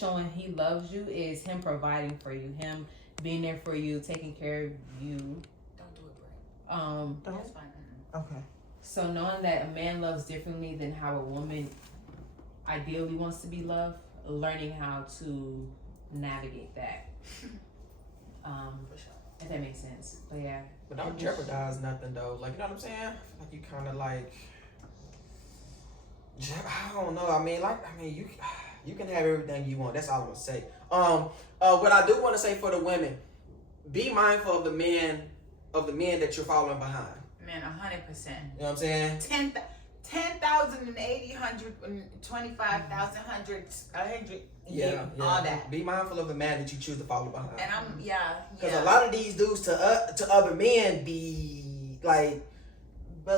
showing he loves you is him providing for you, him being there for you, taking care of you. Don't do it, Brett. That's fine. Okay. So knowing that a man loves differently than how a woman ideally wants to be loved, learning how to navigate that. For sure. If that makes sense. But yeah. But don't jeopardize nothing though. Like, you know what I'm saying? Like, you kind of like, I don't know. You can have everything you want. That's all I'm gonna say. What I do want to say for the women, be mindful of the men that you're following behind. Man, 100%. You know what I'm saying? 10,000 and 80, 100, 25,000, 100, Yeah. all that. Be mindful of the man that you choose to follow behind. And Because a lot of these dudes to other men be like,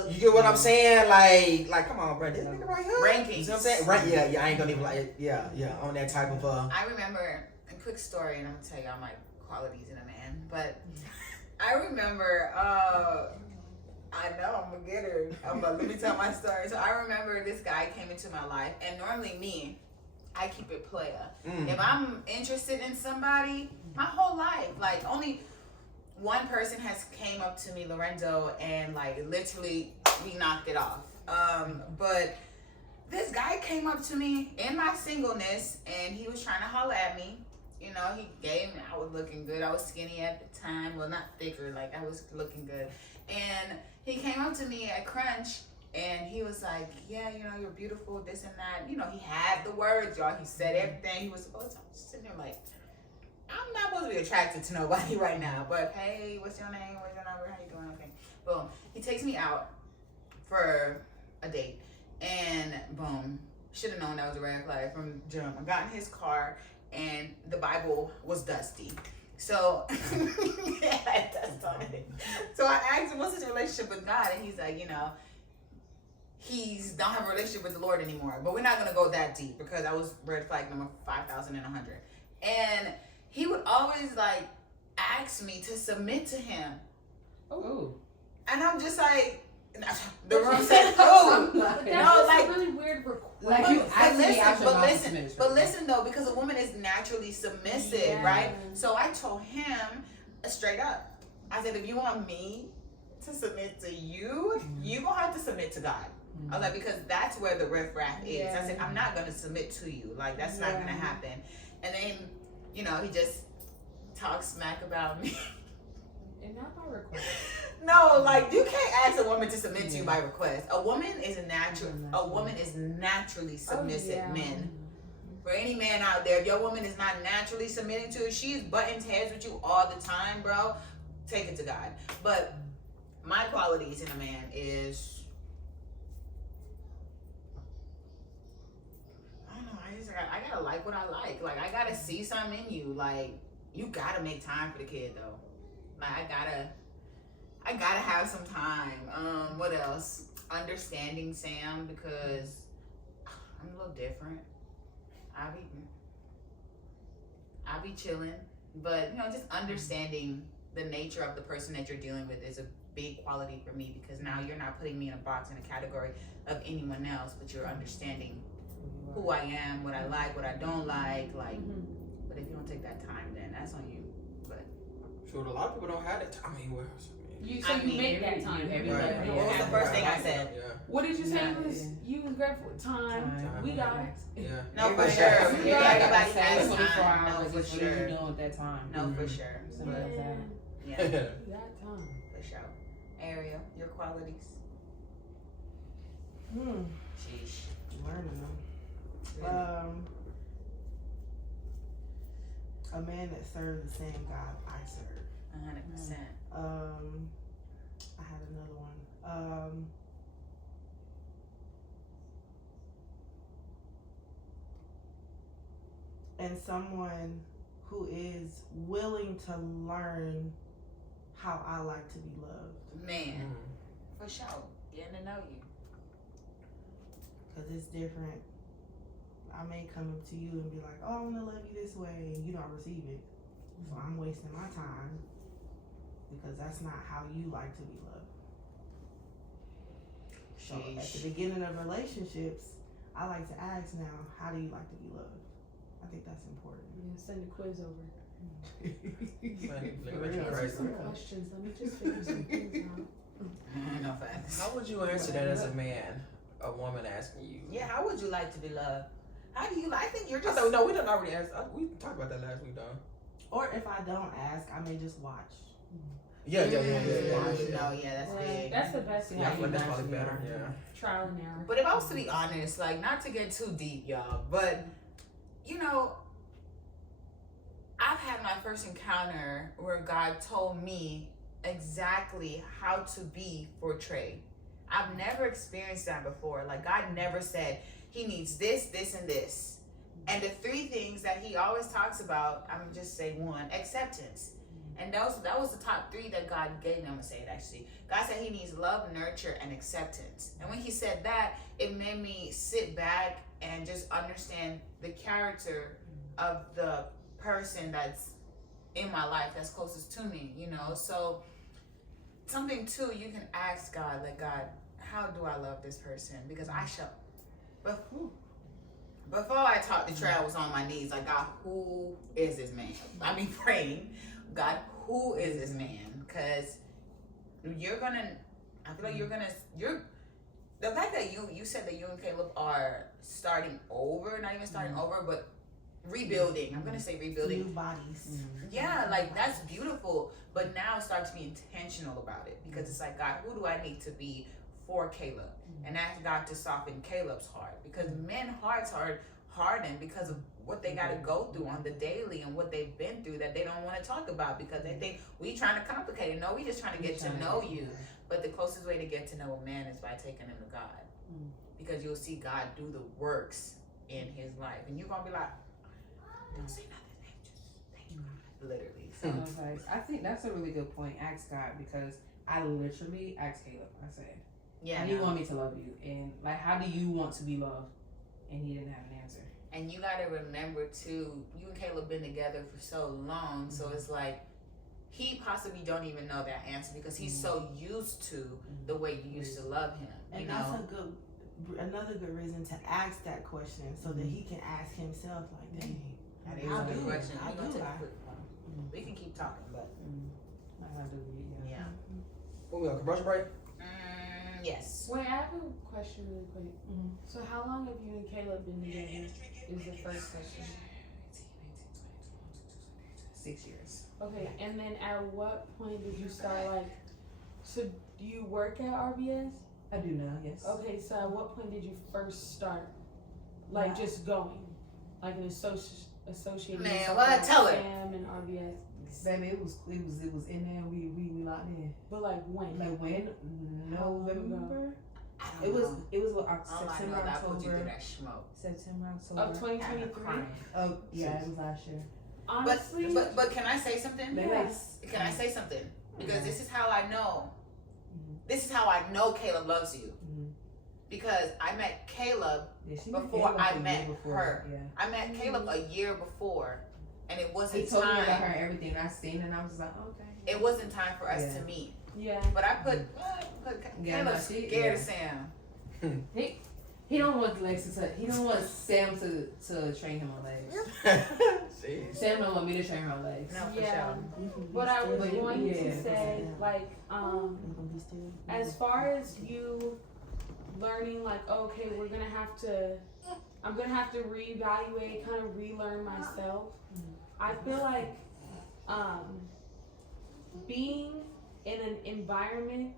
you get what I'm saying? Like, come on, bro, this nigga right here. Rankings. You know what I'm saying? Right? Yeah. I ain't gonna even like, yeah, on that type of. I remember a quick story, and I'm gonna tell y'all my qualities in a man. But I remember, I know I'm gonna get her. But let me tell my story. So I remember this guy came into my life, and normally me, I keep it player. If I'm interested in somebody, my whole life, like only one person has came up to me, Lorenzo, and like literally we knocked it off. But this guy came up to me in my singleness, and he was trying to holler at me. You know, he gave me, I was looking good. I was skinny at the time. Well, not thicker, like I was looking good. And he came up to me at Crunch, and he was like, yeah, you know, you're beautiful, this and that. You know, he had the words, y'all. He said everything he was supposed to. I'm just sitting there like, I'm not supposed to be attracted to nobody right now. But, hey, what's your name? What's your number? How you doing? Okay. Boom. He takes me out for a date. And, boom. Should have known that was a red flag from jump. I got in his car, and the Bible was dusty. So, yeah, dust on it. So I asked him, what's his relationship with God? And he's like, you know, he's don't have a relationship with the Lord anymore. But we're not going to go that deep because that was red flag number 5,100. And he would always, like, ask me to submit to him. Oh. And I'm just like, the room said, oh. No, like, a really weird request. Like you actually but listen though, because a woman is naturally submissive, right? So I told him straight up. I said, if you want me to submit to you, you gonna have to submit to God. I was like, because that's where the riffraff is. I said, I'm not gonna submit to you. Like that's not gonna happen. And then, you know, he just talks smack about me. And not by request. No, like you can't ask a woman to submit to you by request. A woman is naturally submissive. Men. For any man out there, if your woman is not naturally submitting to you, she's butting heads with you all the time, bro. Take it to God. But my qualities in a man is, I don't know. I gotta like what I like. Like I gotta see something in you. Like you gotta make time for the kid though. Like I gotta have some time. What else? Understanding Sam, because I'm a little different. I'll be chilling, but you know, just understanding the nature of the person that you're dealing with is a big quality for me, because now you're not putting me in a box, in a category of anyone else, but you're understanding who I am, what I like, what I don't like. But if you don't take that time, then that's on you. But sure, a lot of people don't have that time. I mean, You make that time. What was the first thing I said? Yeah. What did you say? You was grateful for time. We got it. Yeah. No, for sure. Everybody has 24 time. hours. No, for What are you sure. doing with that time? No, for sure. Simple as that. Yeah, You got time. for sure. Ariel, your qualities. Sheesh. Learning them. A man that serves the same God I serve. 100%. I had another one. And someone who is willing to learn how I like to be loved. Man, for sure. Getting to know you. Because it's different. I may come up to you and be like, oh, I want to love you this way, and you don't receive it. So I'm wasting my time because that's not how you like to be loved. So at the beginning of relationships, I like to ask now, how do you like to be loved? I think that's important. Yeah, send a quiz over. Crazy. Some questions. Let me just figure some things out. No facts. How would you answer that as a man? A woman asking you. Yeah, how would you like to be loved? How do you? I think you're I just. thought, no, we didn't already ask. We talked about that last week, though. Or if I don't ask, I may just watch. Yeah. No, yeah, that's big. That's the best thing. Yeah, I feel like that's probably better. Yeah. Trial and error. But if I was to be honest, like, not to get too deep, y'all, but you know, I've had my first encounter where God told me exactly how to be portrayed. I've never experienced that before. Like, God never said he needs this, this, and this. And the three things that he always talks about, I'm gonna just say one, acceptance. And that was the top three that God gave me. I'm gonna say it actually. God said he needs love, nurture, and acceptance. And when he said that, it made me sit back and just understand the character of the person that's in my life, that's closest to me, you know. So something too, you can ask God, like, God, how do I love this person? Because I shall. Before I talked to Trey, I was on my knees, like, God, who is this man? I mean, praying, God, who is this man? Because you're gonna, I feel like the fact that you said that you and Caleb are starting over, not even starting over, but rebuilding. I'm gonna say rebuilding. New bodies. Yeah, like, that's beautiful. But now start to be intentional about it, because it's like, God, who do I need to be for Caleb? And ask God to soften Caleb's heart, because men's hearts are hardened because of what they got to go through on the daily and what they've been through that they don't want to talk about, because they think we trying to complicate it. No, we just trying to get to know you. But the closest way to get to know a man is by taking him to God, because you'll see God do the works in his life, and you're gonna be like, don't say nothing, just thank God, literally. So I think that's a really good point. Ask God, because I literally asked Caleb. I said, yeah, how do you want me to love you? And like, how do you want to be loved? And he didn't have an answer. And you gotta remember too, you and Caleb been together for so long, so it's like he possibly don't even know that answer, because he's so used to the way you used to love him. And that's another good reason to ask that question, so that he can ask himself, like, dang, That is a good question. We can keep talking, but yeah. What we on, commercial break? Yes. Wait, I have a question really quick. So how long have you and Caleb been together? Is the first question. 6 years. Okay, and then at what point did you start, like, so do you work at RBS? I do now, yes. Okay, so at what point did you first start, like, just going, like an associated? Man, what? Tell her. FitSam and RBS. Baby, it was in there. We locked in. But like when? Like when? November. It It was September, September, that put you through October. that smoke. September, October. Of 2023. Oh yeah, it was last year. Honestly, But can I say something? yes. Can I say something? Because this is how I know. This is how I know Caleb loves you. Because I met Caleb before I met her. Yeah. I met Caleb a year before, and it He wasn't told me about time. her everything I seen, and I was like, okay. It wasn't time for us to meet. Yeah. But I put Yeah, Caleb no, she- scared yeah. of Sam. He don't want legs to. He don't want Sam to train him on legs. Jeez. Sam don't want me to train her on legs. No, for Yeah. sure. What I was But going yeah. to say, like, as far as you learning, like, okay, I'm gonna have to reevaluate, kind of relearn myself. I feel like being in an environment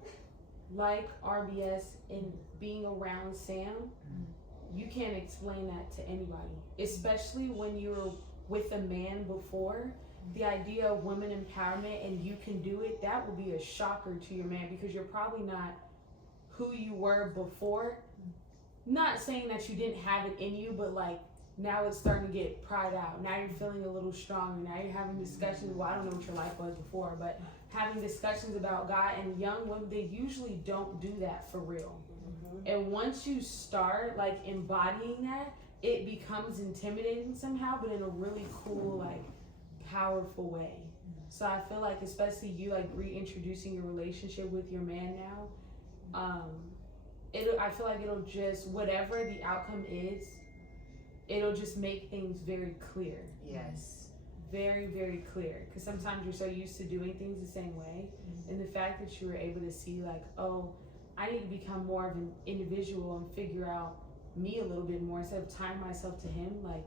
like RBS and being around Sam, you can't explain that to anybody, especially when you were with a man before. The idea of women empowerment and you can do it, that will be a shocker to your man, because you're probably not who you were before. Not saying that you didn't have it in you, but like now it's starting to get pried out. Now you're feeling a little stronger. Now you're having discussions. Well, I don't know what your life was before, but having discussions about God. And young women, they usually don't do that for real. And once you start like embodying that, it becomes intimidating somehow, but in a really cool, like powerful way. So I feel like, especially you like reintroducing your relationship with your man now, I feel like it'll just, whatever the outcome is, it'll just make things very clear. Yes. Very, very clear. Because sometimes you're so used to doing things the same way. And the fact that you were able to see, like, oh, I need to become more of an individual and figure out me a little bit more instead of tying myself to him, like,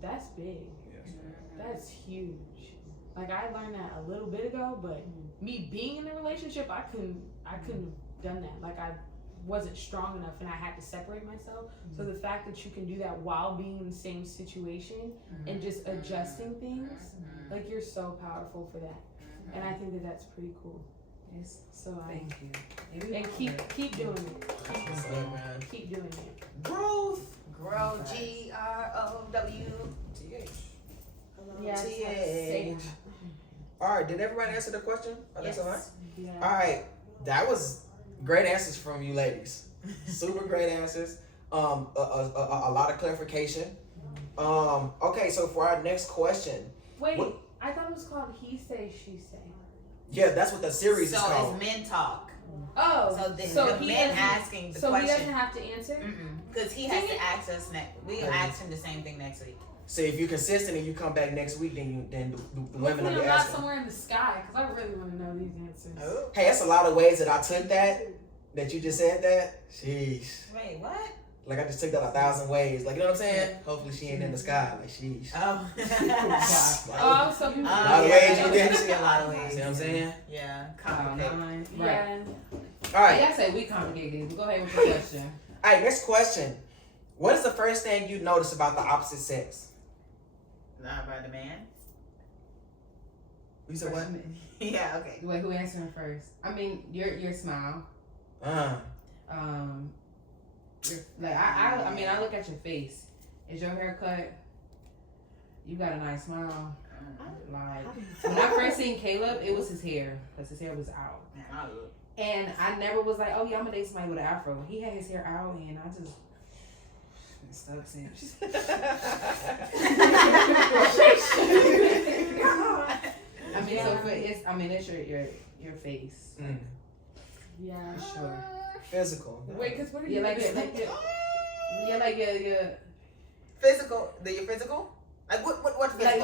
that's big. Yes. That's huge. Like, I learned that a little bit ago, but me being in a relationship, I couldn't have done that. Like, I wasn't strong enough and I had to separate myself. So the fact that you can do that while being in the same situation and just adjusting things, like, you're so powerful for that. And I think that that's pretty cool. Yes. So Thank you. and keep doing it. What's up, man? Keep doing it. Growth. Grow, GROW. TH. Yes. TH. All right. Did everybody answer the question? Oh, that's all right. Yeah. All right. That was great answers from you ladies. Super great answers. A lot of clarification. Okay. So for our next question. Wait, What? I thought it was called He Say, She Say. Yeah, that's what the series is So called. it's men talk. Oh, So the he men doesn't- asking the so question. he doesn't have to answer? Because he has to ask us next. We ask him the same thing next week. So if you're consistent and you come back next week, then the women Hopefully will I'm be not asking. somewhere in the sky, because I really want to know these answers. Oh. Hey, that's a lot of ways that I took that you just said that. Sheesh. Wait, what? Like I just took that 1,000 ways. Like, you know what I'm saying? Hopefully she ain't in the sky. Like, sheesh. Oh. Like, Oh, I was so confused. A lot of ways you did. See a lot of ways. See what I'm saying? Yeah. Right. Yeah. All right. I say we complicated. But go ahead with your question. All right, next question. What is the first thing you notice about the opposite sex? Not by the man. You said what? Yeah. Okay. Wait, who answering first? I mean, your smile. Like I mean, I look at your face. Is your hair cut? You got a nice smile. Like when I first seen Caleb, it was his hair because his hair was out. Man, I look. And I never was like, oh yeah, I'm gonna date somebody with an afro. He had his hair out, and I just stuck since. I mean, so for it's your face. Yeah. For sure. Physical. Wait, because what are Yeah, you like your Physical. Your physical? Like what physical?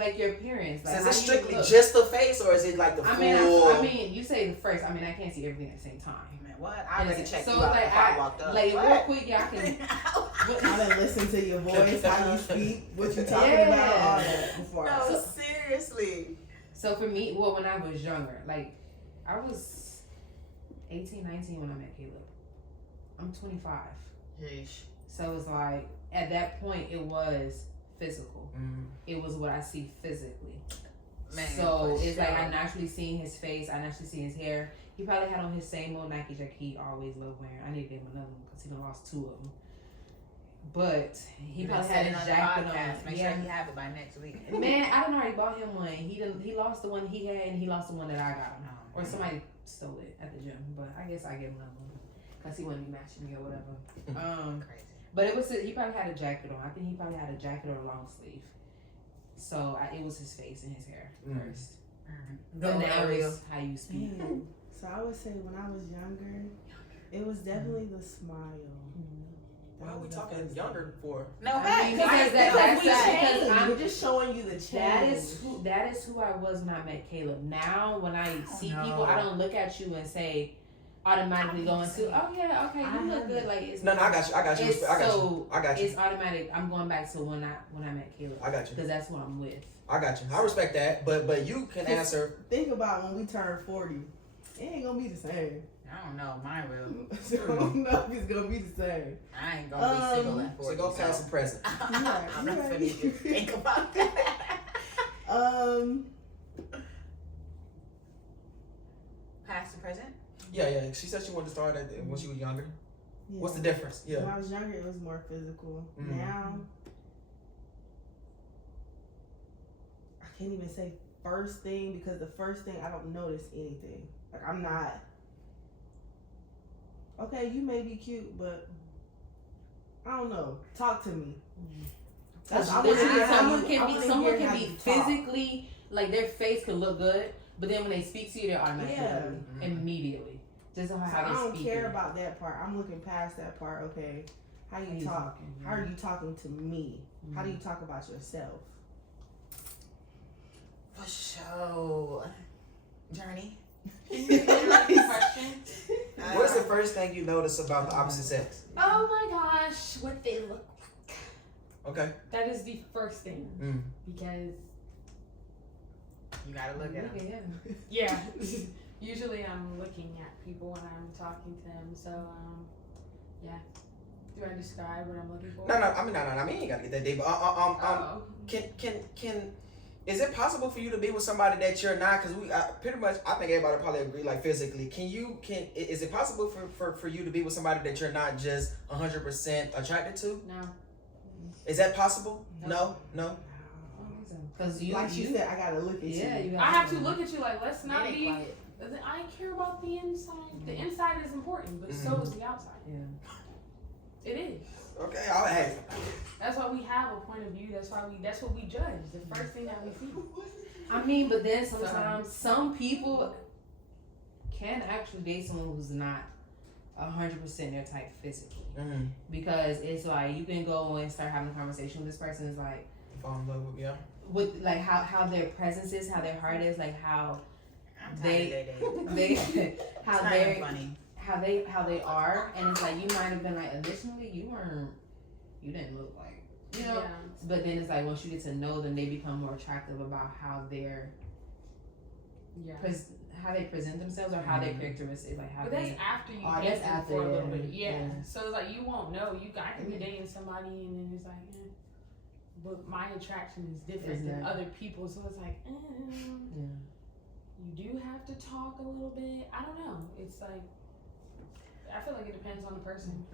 like your appearance. Like So is how it you strictly look. just the face, or is it like the I full? mean, you say the first. I mean, I can't see everything at the same time. Man, what? I already checked So you out like before I walked up. like What? real quick, y'all can. I done listen to your voice, how you speak, what you talking Yeah. about, all that before. No, seriously. So for me, well, when I was younger, like I was 18, 19 when I met Caleb. I'm 25. Yeesh. So it's like at that point it was physical. It was what I see physically. Man, so for it's like sure. I naturally seen his face. I naturally seen his hair. He probably had on his same old Nike jacket he always loved wearing. I need to get him another one because he done lost 2 of them. But he probably had his jacket on. Make sure he have it by next week. Man, I done already bought him one. He lost the one he had and he lost the one that I got him. Or somebody stole it at the gym. But I guess I gave him another one because he wouldn't be matching me or whatever. Crazy. But he probably had a jacket on. I think he probably had a jacket or a long sleeve. So it was his face and his hair first. But now it's how you speak. Man. So I would say when I was younger, it was definitely the smile. Why are we talking younger for? No, I mean, facts. because I'm We're just showing you the change. that is who I was when I met Caleb. Now when I see no. people, I don't look at you and say automatically go into, oh yeah, okay, you look good. Like it's No, I got you. I got you. It's I got so- you. I got you. It's automatic. I'm going back to when I met Caleb I got you. because that's who I'm with. I got you. I respect that, but you can answer. Think about when we turn 40. It ain't gonna be the same. I don't know. Mine will. So I don't know if it's gonna be the same. I ain't gonna be single at 40. So go past and present. I'm not Right. finna even think about that. Past and present? Yeah. She said she wanted to start when she was younger. Yeah. What's the difference? When Yeah. I was younger, it was more physical. Mm. Now, I can't even say first thing because the first thing I don't notice anything. Like I'm not. Okay, you may be cute, but I don't know. Talk to me. That's I wanna hear how Someone you- can I be wanna someone hear can how be you talk. physically like their face could look good, but then when they speak to you, they're automatically Yeah. ugly immediately. Just So how I they don't speak. care about that part. I'm looking past that part. Okay, How you you talk? talking, How are you talking to me? How do you talk about yourself? For sure. Journey. Questions? What's the first thing you notice about the opposite sex? Oh my gosh, what they look like. Okay. That is the first thing. Because You gotta look at them. yeah, usually I'm looking at people when I'm talking to them. So yeah. Do I describe what I'm looking for? No. I mean, you ain't gotta get that deep. Can is it possible for you to be with somebody that you're not? Because pretty much, I think everybody probably agree. Like physically, is it possible for you to be with somebody that you're not just 100% attracted to? No. Is that possible? No. No. Because Like she said, I gotta look at you. you I have to look at you like, let's not Ain't be. quiet. I care about the inside. The inside is important, but so is the outside. Yeah. It is. Okay. Hey. That's why we have a point of view. That's what we judge. The first thing that we see. I mean, but then sometimes some people can actually date someone who's not 100% their type physically. Because it's like you can go and start having a conversation with this person. It's like Fall in love with with like how their presence is, how their heart is, like how I'm tired of they It's not even funny. how they are, and it's like you might have been like initially you didn't look like, you know, but then it's like once you get to know them, they become more attractive about how they're how they present themselves or how their characteristics, like how But they. that's after you that's date them after, for a little bit. yeah. Yeah. So it's like you won't know. I can be dating somebody and then it's like, but my attraction is different than other people. So it's like, you do have to talk a little bit. I don't know. It's like, I feel like it depends on the person.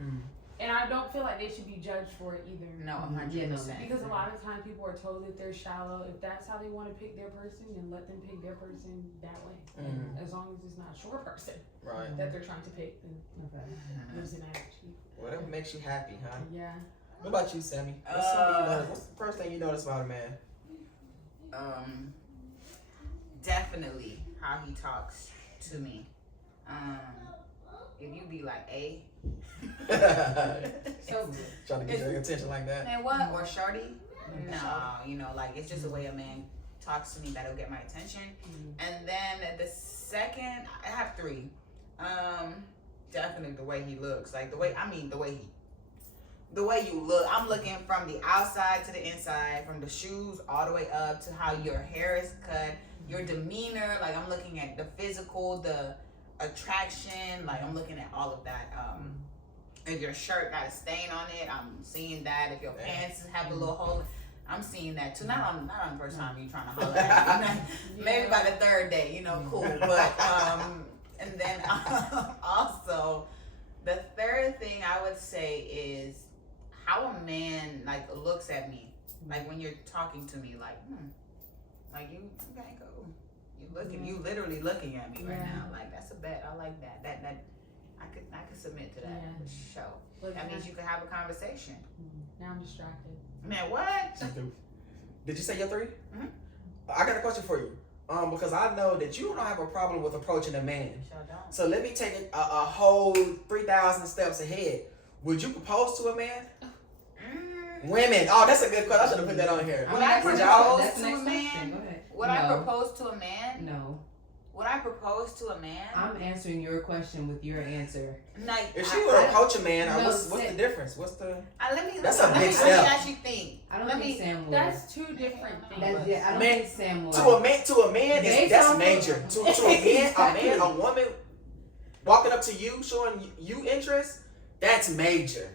And I don't feel like they should be judged for it either. No, 100%. Because a lot of times people are told that they're shallow. If that's how they want to pick their person, then let them pick their person that way. As long as it's not a short person that they're trying to pick, then there's an attitude. Whatever makes you happy, huh? Yeah. What about you, Sammy? What's the first thing you notice about a man? Definitely how he talks to me. If you be like, "A," so trying to get your attention like that. Man, what? Or shorty? No, like it's just the way a man talks to me that'll get my attention. And then the second, I have three. Definitely the way he looks, like the way you look. I'm looking from the outside to the inside, from the shoes all the way up to how your hair is cut, your demeanor. Like I'm looking at the physical, the attraction. Like I'm looking at all of that. If your shirt got a stain on it, I'm seeing that. If your pants have a little hole, I'm seeing that too. Not on the first time you trying to holler at me. Maybe by the third day, cool. But and then also the third thing I would say is how a man like looks at me, like when you're talking to me, like you okay, cool. You literally looking at me right now. Like that's a bet. I like that. That I could submit to that for sure. Look, that means you can have a conversation. Now I'm distracted. Man, what? Did you say your three? I got a question for you. Because I know that you don't have a problem with approaching a man. Sure don't. So let me take it a whole 3,000 steps ahead. Would you propose to a man? Women. Oh, that's a good question. I should have put that on here. Would I propose to a man? Would I propose to a man? No. Would I propose to a man? I'm answering your question with your answer. Like, if she would approach a man, what's the difference? What's the? That's a big step. Let me actually think. I don't think Sam would. That's two different things. I don't think Sam would. To a man, that's major. To a man, a woman walking up to you, showing you interest, that's major.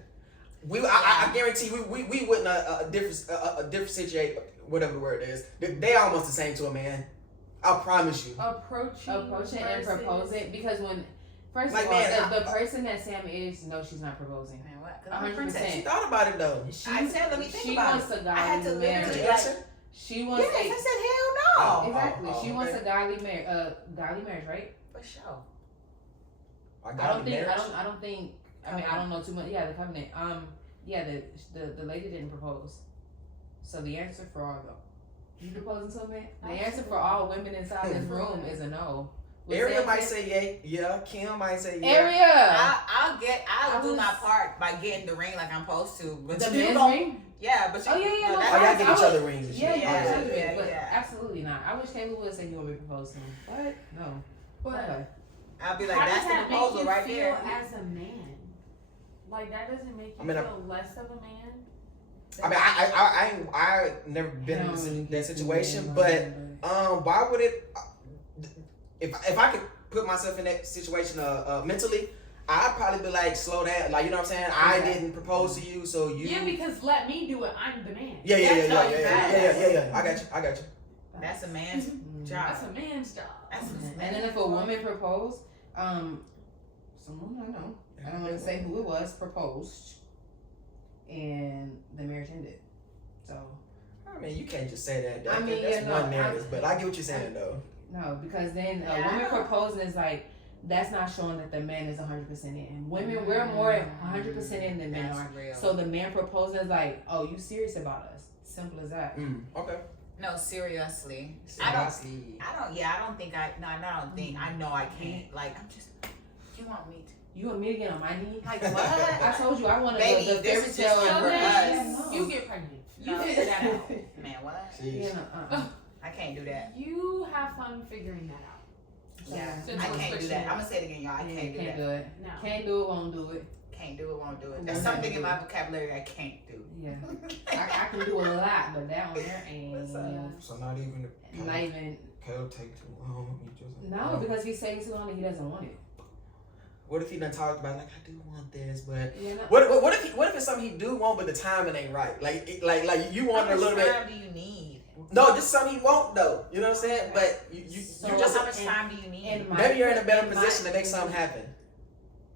I guarantee we wouldn't differentiate whatever the word is. They almost the same to a man. I promise you. Approach it and propose it, because when first like, of all, man, the person that Sam is, no, she's not proposing. Man, what? 100%. She thought about it though. I said, let me think about it. She wants a I had to godly marriage. literally. She wants. Yes, I said hell no. Exactly. She wants a godly marriage, right? For sure. I don't know too much. Yeah, the covenant. The lady didn't propose. So the answer for all though. You proposing to a man? The answer for all women inside this room is a no. Ariel might say yeah. Kim might say yeah. Area. I'll do my part by getting the ring like I'm supposed to. But The you men's don't. ring? Yeah, but you. Oh, yeah, no, no, Oh, y'all give each I other rings and shit. Yeah, Yeah, but yeah. absolutely not. I wish Kayla would say you want me to propose to him. What? No. But Okay. I'll be like, how that's does the that proposal make you right feel there. as a man? Like that doesn't make you feel less of a man? I mean, I never been in that situation, but why would it? If I could put myself in that situation, mentally, I'd probably be like, slow down, like you know what I'm saying. I didn't propose to you, so you. Yeah, because let me do it. I'm the man. Yeah. I got you. That's a man's job. That's a man's job. And then if a woman proposed, someone I know, I don't want to say who it was, proposed, and the marriage ended. So. I mean, you can't just say that. I mean, that's one marriage, but I get what you're saying though. No, because then a woman proposing is like, that's not showing that the man is 100% in. Women, we're more 100% in than men are. Real. So the man proposing is like, oh, you serious about us? Simple as that. Okay. No, seriously. I don't think I know I can't. Like, I'm just, you want me to. You want me to get on my knee? Like, what? I told you I want to Baby, the fairy this is tale. just for us. You get pregnant. You figure that out. Man, what? Jeez. I can't do that. You have fun figuring that out. Yeah, Since I we're can't do switching that. it I'm gonna say it again, y'all. I can't do that. do it. No. Can't do it, won't do it. Can't do it, won't do it. That's something in my vocabulary I can't do. Yeah. I can do a lot, but that one there ain't. So not even. Not even. It'll take too long. No, because he's saying too long and he doesn't want it. What if he done talked about like I do want this, but You know? what if it's something he do want, but the timing ain't right? Like you want it a little bit. How much time do you need? No, this is something he won't though. You know what I'm saying? But you just how much time do you need? maybe you're in a better position to make something happen.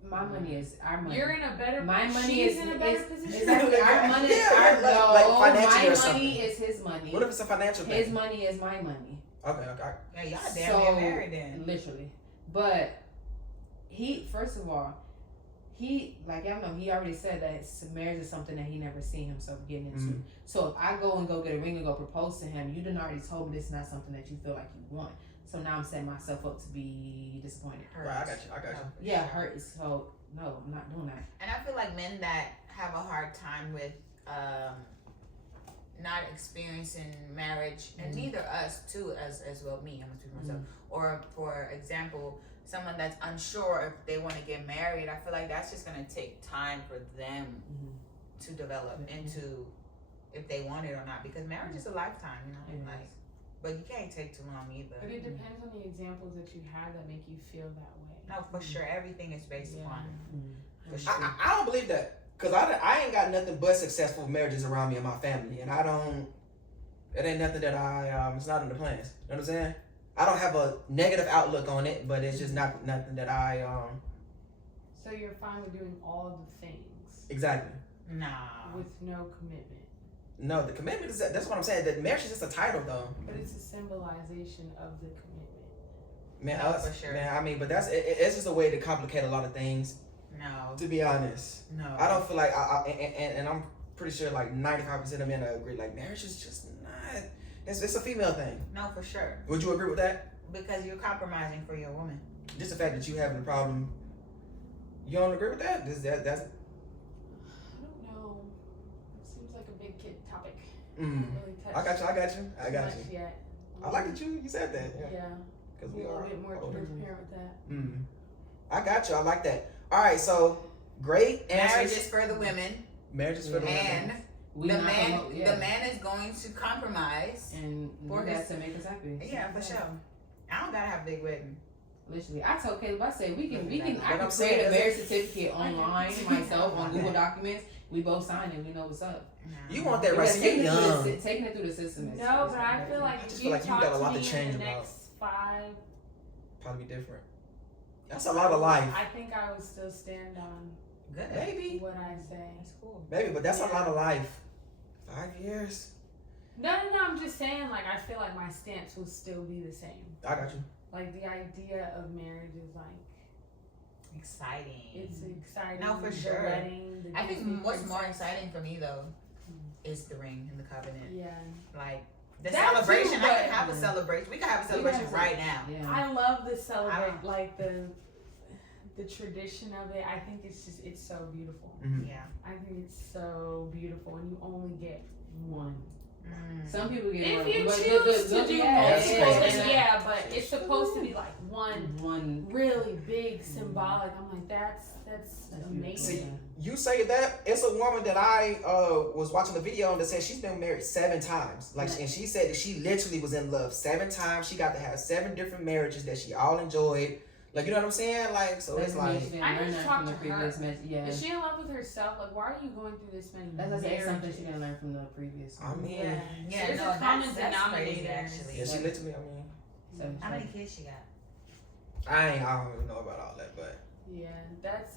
My money is our money. You're in a better. My money she's is in a better position. Exactly. Our money. Yeah, like financially my or something. money is his money. What if it's a financial thing? His money is my money. Okay. Yeah, y'all damn near married then. Literally. But he, first of all, like y'all know, he already said that marriage is something that he never seen himself getting into. So if I go get a ring and go propose to him, you done already told me this is not something that you feel like you want. So now I'm setting myself up to be disappointed. Right, I got you. Yeah, hurt is so no, I'm not doing that. And I feel like men that have a hard time with not experiencing marriage, and neither us too, as well me, I'm gonna speak for myself. Or for example, someone that's unsure if they want to get married, I feel like that's just gonna take time for them to develop into if they want it or not. Because marriage is a lifetime, you know, like. But you can't take too long either. But it depends on the examples that you have that make you feel that way. No, for sure, everything is based upon. For sure. I don't believe that. Cause I ain't got nothing but successful marriages around me and my family, and it ain't nothing that it's not in the plans. You know what I'm saying? I don't have a negative outlook on it, but it's just not nothing that So you're fine with doing all of the things. Exactly. Nah. With no commitment. No, the commitment is that's what I'm saying. That marriage is just a title, though. But it's a symbolization of the commitment. Man, No, for sure. Man, I mean, but it's just a way to complicate a lot of things. No. To be honest, No. I don't feel like and I'm pretty sure like 95% of men agree. Like marriage is just not. It's a female thing. No, for sure. Would you agree with that? Because you're compromising for your woman. Just the fact that you having a problem. You don't agree with that? That's. I don't know. It seems like a big kid topic. Mm. Really I got you. Yet. I like that you said that. Yeah. Because A little bit more transparent with that. Mm. I got you. I like that. All right, so great answers. Marriage is for the women. Marriage is for the And women. the man is going to compromise. And for do his- that to make us happy. Yeah, for sure. I don't gotta have a big wedding. Literally, I told Caleb, I said we can. But I I'm can saying create a is marriage certificate online myself on Google Okay. Documents. We both sign it. We know what's up. You want that right? Because So you're young. taking it through the system. Is, No, is but I crazy. feel like I just if feel you like you talk got a to lot to me change in the about. next 5, Probably different. That's a lot of life. I think I would still stand on Good. Maybe. what I say. That's cool. Maybe, but that's a lot of life. 5 years. No, I'm just saying, like, I feel like my stance will still be the same. I got you. Like, the idea of marriage is, like, Exciting. it's exciting. No, for the sure. Wedding, the I think Disney what's more princess. exciting for me though is the ring and the covenant. Yeah. Like The That celebration, too, I but- can have a celebration. We can have a celebration right now. Yeah. I love the celebrate, like the tradition of it. I think it's so beautiful. Mhm. Yeah. I think it's so beautiful, and you only get one. Some people get If one, you but choose to do yeah, multiple, yeah, then yeah. yeah, but it's supposed to be like one Really big symbolic. I'm like, that's amazing. beautiful. You say that it's a woman that I was watching the video and that said she's been married 7 times. Like, and she said that she literally was in love 7 times. She got to have 7 different marriages that she all enjoyed. Like, you know what I'm saying? Like, so it's like, I need to talk to her. Yeah. Is she in love with herself? Like, why are you going through this many That's something marriages? she didn't learn from the previous one. I mean, Yeah, There's no, a common that's denominator. crazy, actually. yeah, she literally, I mean, So, How many kids she got? I don't really know about all that, but Yeah, that's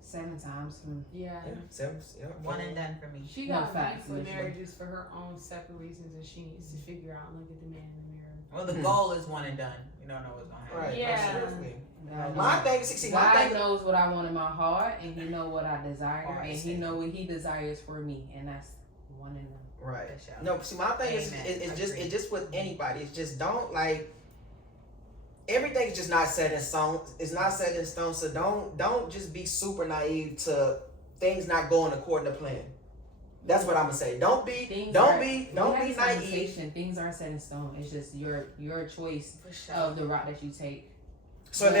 7 times. yeah. yeah, 7, yeah. One and done for me. She No got facts, beautiful literally. marriages for her own separate reasons that she needs to figure out and look at the man in the mirror. Well, the goal is one and done. You don't know what's gonna happen. Right, Yeah. absolutely. God My thing, see, my God thing, knows what I want in my heart, and He know what I desire, Oh, I and see. He know what He desires for me, and that's one and done. right. For sure. No, see, my thing is, Amen. it's just with anybody. It's just don't like. Everything's just not set in stone. It's not set in stone. So don't just be super naive to things not going according to plan. That's what I'm gonna say. Don't be naive. conversation. Things aren't set in stone. It's just your choice For sure. of the route that you take. So But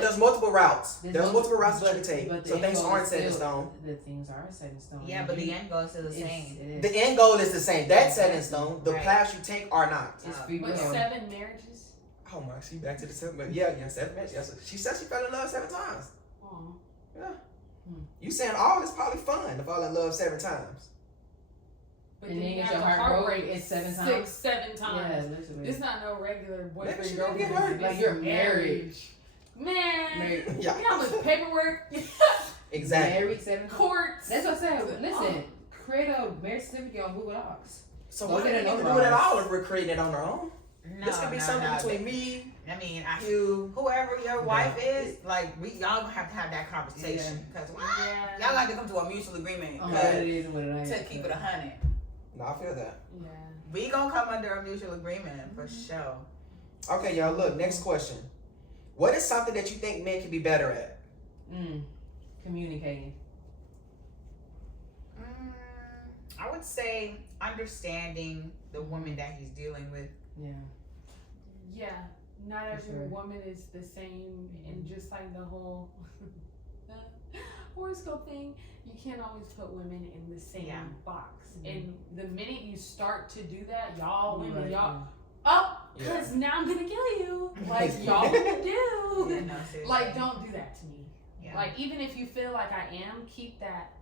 there's multiple routes. There's multiple routes that you can take. but the So end things goal aren't is set in still- stone. The things are set in stone. Yeah, but the end goal is still the same. It is. The end goal is the same. That's set in stone. The Right. paths you take are not. It's free But will. 7 marriages? Oh my, she back to the 7. But yeah, 7 minutes. Yes, she said she fell in love 7 times. Oh. You saying all this probably fun to fall in love 7 times. But And then then you get have your the heart broke, heartbreak it's 7 6, times? 7 Yeah, times. literally. It's not no regular Maybe boyfriend she didn't get girlfriend. hurt. Like you're married. Man, Married. Yeah. you know how much paperwork, Exactly. Married 7 times. courts. That's what I said. Listen, create a marriage certificate on Google Docs. So Go what get did it it do notarized. it at all if we're creating it on our own? No, This could be something between me, I mean, you. whoever your wife is, like y'all gonna have to have that conversation because Yeah. y'all got to come to a mutual agreement On what it is and what it ain't. to keep it 100. No, I feel that. Yeah. We gonna come under a mutual agreement for sure. Okay, y'all. Look, next question. What is something that you think men can be better at? Communicating. I would say understanding the woman that he's dealing with. Yeah. Yeah. Not For every sure. woman is the same, and just like the whole horoscope thing, you can't always put women in the same Yeah. box. Mhm. And the minute you start to do that, y'all women, Right, y'all, yeah. because now I'm gonna kill you. Like y'all women do. Yeah, no, seriously. Like, don't do that to me. Yeah. Like, even if you feel like I am, keep that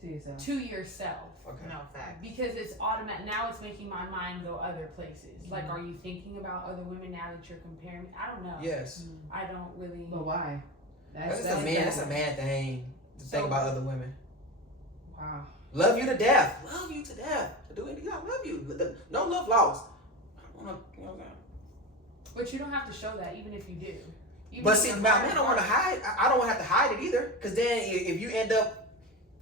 To yourself. to yourself. Okay. no fact. Because it's automatic. Now it's making my mind go other places. Like, are you thinking about other women now that you're comparing? I don't know. Yes. I don't really. But why? That's a man. That's a man thing to think So- about other women. Wow. Love you to death. Love you to death. To do anything, I love you. No love lost. I wanna, you know what I'm saying? But you don't have to show that, even if you do. Even But if see, you're man, I don't want to hide. I don't want to have to hide it either. Because then if you end up,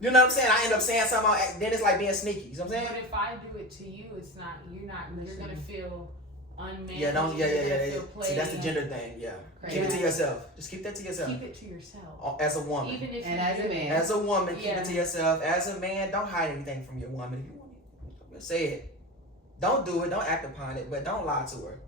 you know what I'm saying? I end up saying something, then it's like being sneaky. You know what I'm But saying? if I do it to you, it's not. You're gonna feel unmanly. Yeah, don't. Yeah. you're gonna feel See, that's the played. gender thing. Yeah. Crazy. Keep it to yourself. Just keep that to yourself. Keep it to yourself. As a woman. Even if And you as a do. man. As a woman, keep Yeah. it to yourself. As a man, don't hide anything from your woman. If you want it, say it. Don't do it. Don't act upon it. But don't lie to her.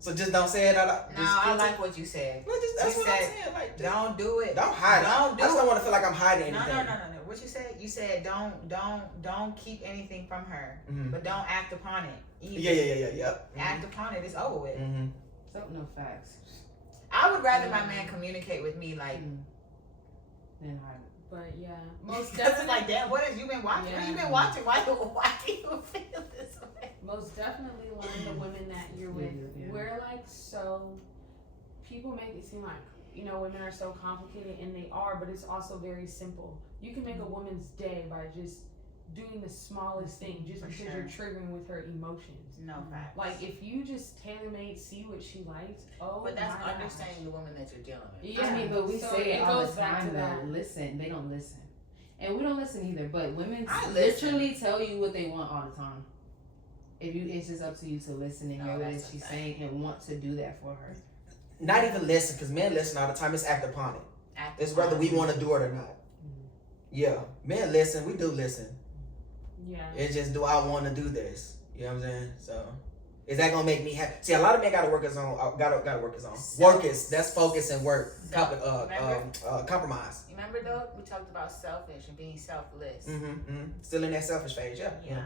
So just don't say it out loud. No, I like what you said. That's You what I'm said, saying. Like, Don't do it. don't hide it. Don't I do just don't it. want to feel like I'm hiding No, anything. no. What you said? You said don't keep anything from her, Mhm. but don't act upon it. Either. Yep. Act upon it. It's over with. Mm-hmm. Something no facts. I would rather my man communicate with me like. Then hide. But yeah, most Because it's definitely. like, damn, what have you been watching? What Yeah. you been watching? Why do you feel this way? Most definitely one of the women that you're with. Yeah. We're like so. People make it seem like women are so complicated, and they are, but it's also very simple. You can make a woman's day by just doing the smallest thing, just For because sure. you're triggering with her emotions. No facts. Like if you just tailor made, see what she likes. Oh, But that's my understanding the woman that you're dealing with. gosh. Yeah, I mean, but we so say it all goes the back time to though. that. Listen, they don't listen. And we don't listen either. But women I listen. literally tell you what they want all the time. it's just up to you to listen and hear what she's saying and want to do that for her. Not even listen, because men listen all the time. It's act upon it. It's whether we want to do it or not. Yeah, men listen. We do listen. Yeah. It's just, do I want to do this? You know what I'm saying? So, is that gonna make me happy? See, a lot of men gotta work his own. Gotta work his own. Work is that's focus and work. Compromise. You remember though? We talked about selfish and being selfless. Still in that selfish phase. Yeah.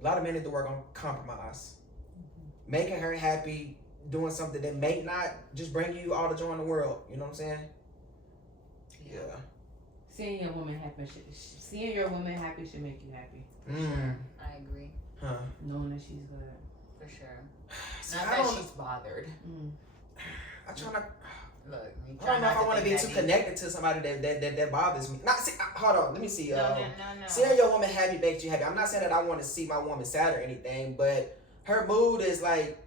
A lot of men need to work on compromise, making her happy, doing something that may not just bring you all the joy in the world. You know what I'm saying? Yeah. Seeing your woman happy should make you happy. I agree. Huh. Knowing that she's good. For sure. See, Not that she's bothered. I try not. Look, I don't know if I want to be too connected to somebody that bothers me. Not see. Hold on. Let me see. No. Seeing your woman happy makes you happy. I'm not saying that I want to see my woman sad or anything, but her mood is like,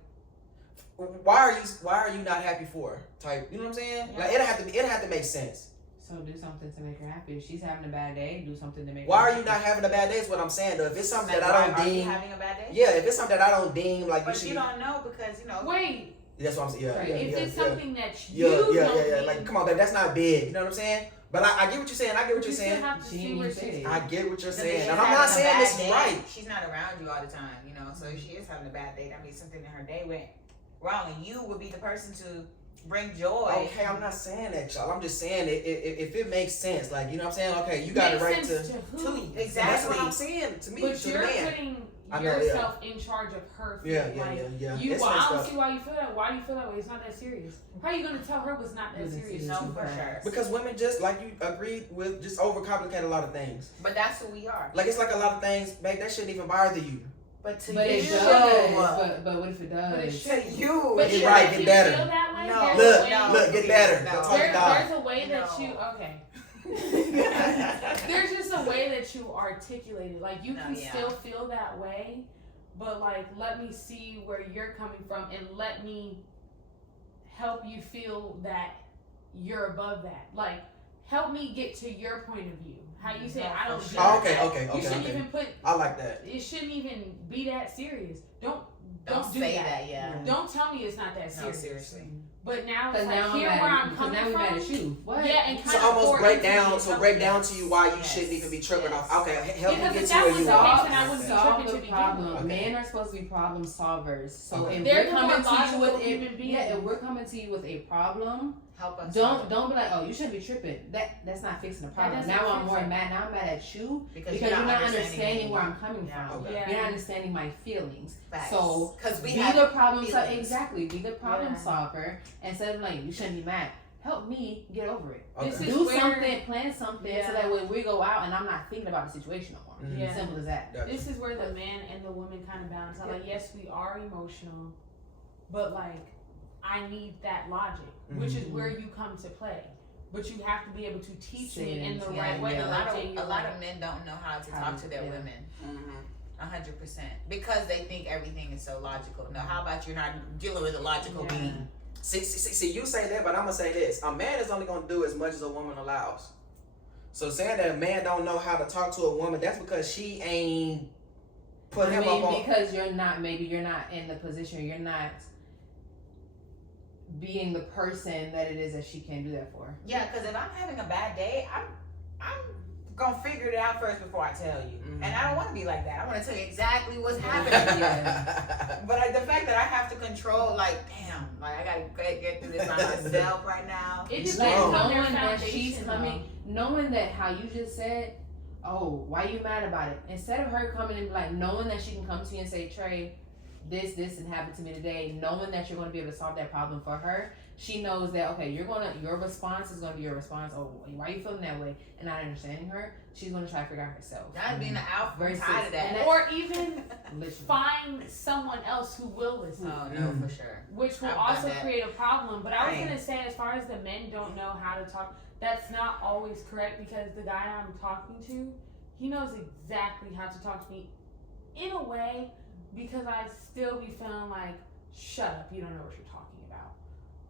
why are you not happy for her? Type. You know what I'm saying? Yeah. Like it'll have to make sense. So do something to make her happy. If she's having a bad day, do something to make Why her are happy. you not having a bad day is what I'm saying though. If it's something that I don't Are you deem, having a bad day? yeah, if it's something that I don't deem like But you should you don't know because Wait. That's what I'm saying. Yeah, Right. yeah, If it's yeah. something that you don't Yeah. Like, come on, babe, that's not big. You know what I'm saying? But I get what you're saying. I get what you're You still saying. have to see where she's I get what you're saying. she's And I'm having not a saying bad this is day, right. She's not around you all the time, So if she is having a bad day, that means something in her day went wrong, and you would be the person to bring joy. Okay, I'm not saying that, y'all. I'm just saying if it makes sense. Like, you know what I'm saying? Okay, you got it right to who? That's Exactly. what I'm saying to me. But to you're the man. putting I know, yourself in charge of her feeling. Yeah. You, It's well, I messed don't up. see why you feel that. Why do you feel that way? It's not that serious. How are you gonna tell her what's not that serious? No, for sure. Because women just, like you agreed with, just overcomplicate a lot of things. But that's who we are. Like, it's like a lot of things, babe, that shouldn't even bother you. But to But you, it does. But what if it does? to you, But Get you right, if get you better. Feel that way, No. there's a way- Look, get better. No. Go talk to God. There's a way that you there's just a way that you articulate it. Like you can still feel that way, but like let me see where you're coming from and let me help you feel that you're above that. Like help me get to your point of view. How you say I don't. Oh, okay. You shouldn't even put. I like that. It shouldn't even be that serious. Don't do say that. Yeah. Don't tell me it's not that serious. No, seriously. But now it's Because like now here where I'm coming now we mad from. at you. What? Yeah, and kind So of almost pour break into down. me. So break down to you why you Yes. shouldn't even be tripping Yes. off. Okay, help me Because get if to that where was you the are. case, then I wouldn't be Solve tripping to the begin problem. with. Men are supposed to be problem solvers. So Okay. if They're we're the more coming to you logical with human beings. if we're coming to you with a problem, Help us. don't be like, oh, you shouldn't be tripping. That's not fixing the problem. doesn't Now I'm fix more it. mad. Now I'm mad at you because you're not understanding where I'm coming Yeah. from. Okay. Yeah. You're not understanding my feelings. Facts. So because we be have the problem solver. feelings. Exactly. Be the problem Yeah. solver instead of like you shouldn't be mad. Help me get over it. Okay. This is Do where- something, plan something, so Yeah. that when we go out and I'm not thinking about the situation no more. Yeah. Simple as that. Gotcha. This is where the man and the woman kind of balance out. Like, yes, we are emotional, but like, I need that logic, which is where you come to play. But you have to be able to teach me in the Yeah, right way. yeah. A like, lot of men don't know how to talk to their women. 100% because they think everything is so logical. No, how about you're not dealing with a logical being? See, you say that, but I'm gonna say this: a man is only gonna do as much as a woman allows. So saying that a man don't know how to talk to a woman, that's because she ain't put him up on. Because you're not in the position, you're not being the person that it is that she can do that for. Yeah, because if I'm having a bad day, I'm gonna figure it out first before I tell you. And I don't want to be like that. I want to tell you exactly what's happening. But the fact that I have to control, like, damn, like I gotta get through this by myself right now. It Like depends on their knowing that she's foundation, coming, knowing that how you just said, oh, why you mad about it? Instead of her coming and like knowing that she can come to you and say, Trey, this and happened to me today, knowing that you're going to be able to solve that problem for her, she knows that okay, your response is going to be your response. Oh, why are you feeling that way? And not understanding her, she's going to try to figure out herself. Not being an alpha, I'm Versus- tired of that. Or even Listen. find someone else who will listen. Oh no, for sure. Which will I've also done that. create a problem. But I was Right. going to say, as far as the men don't know how to talk, that's not always correct because the guy I'm talking to, he knows exactly how to talk to me in a way because I still be feeling like, shut up, you don't know what you're talking about.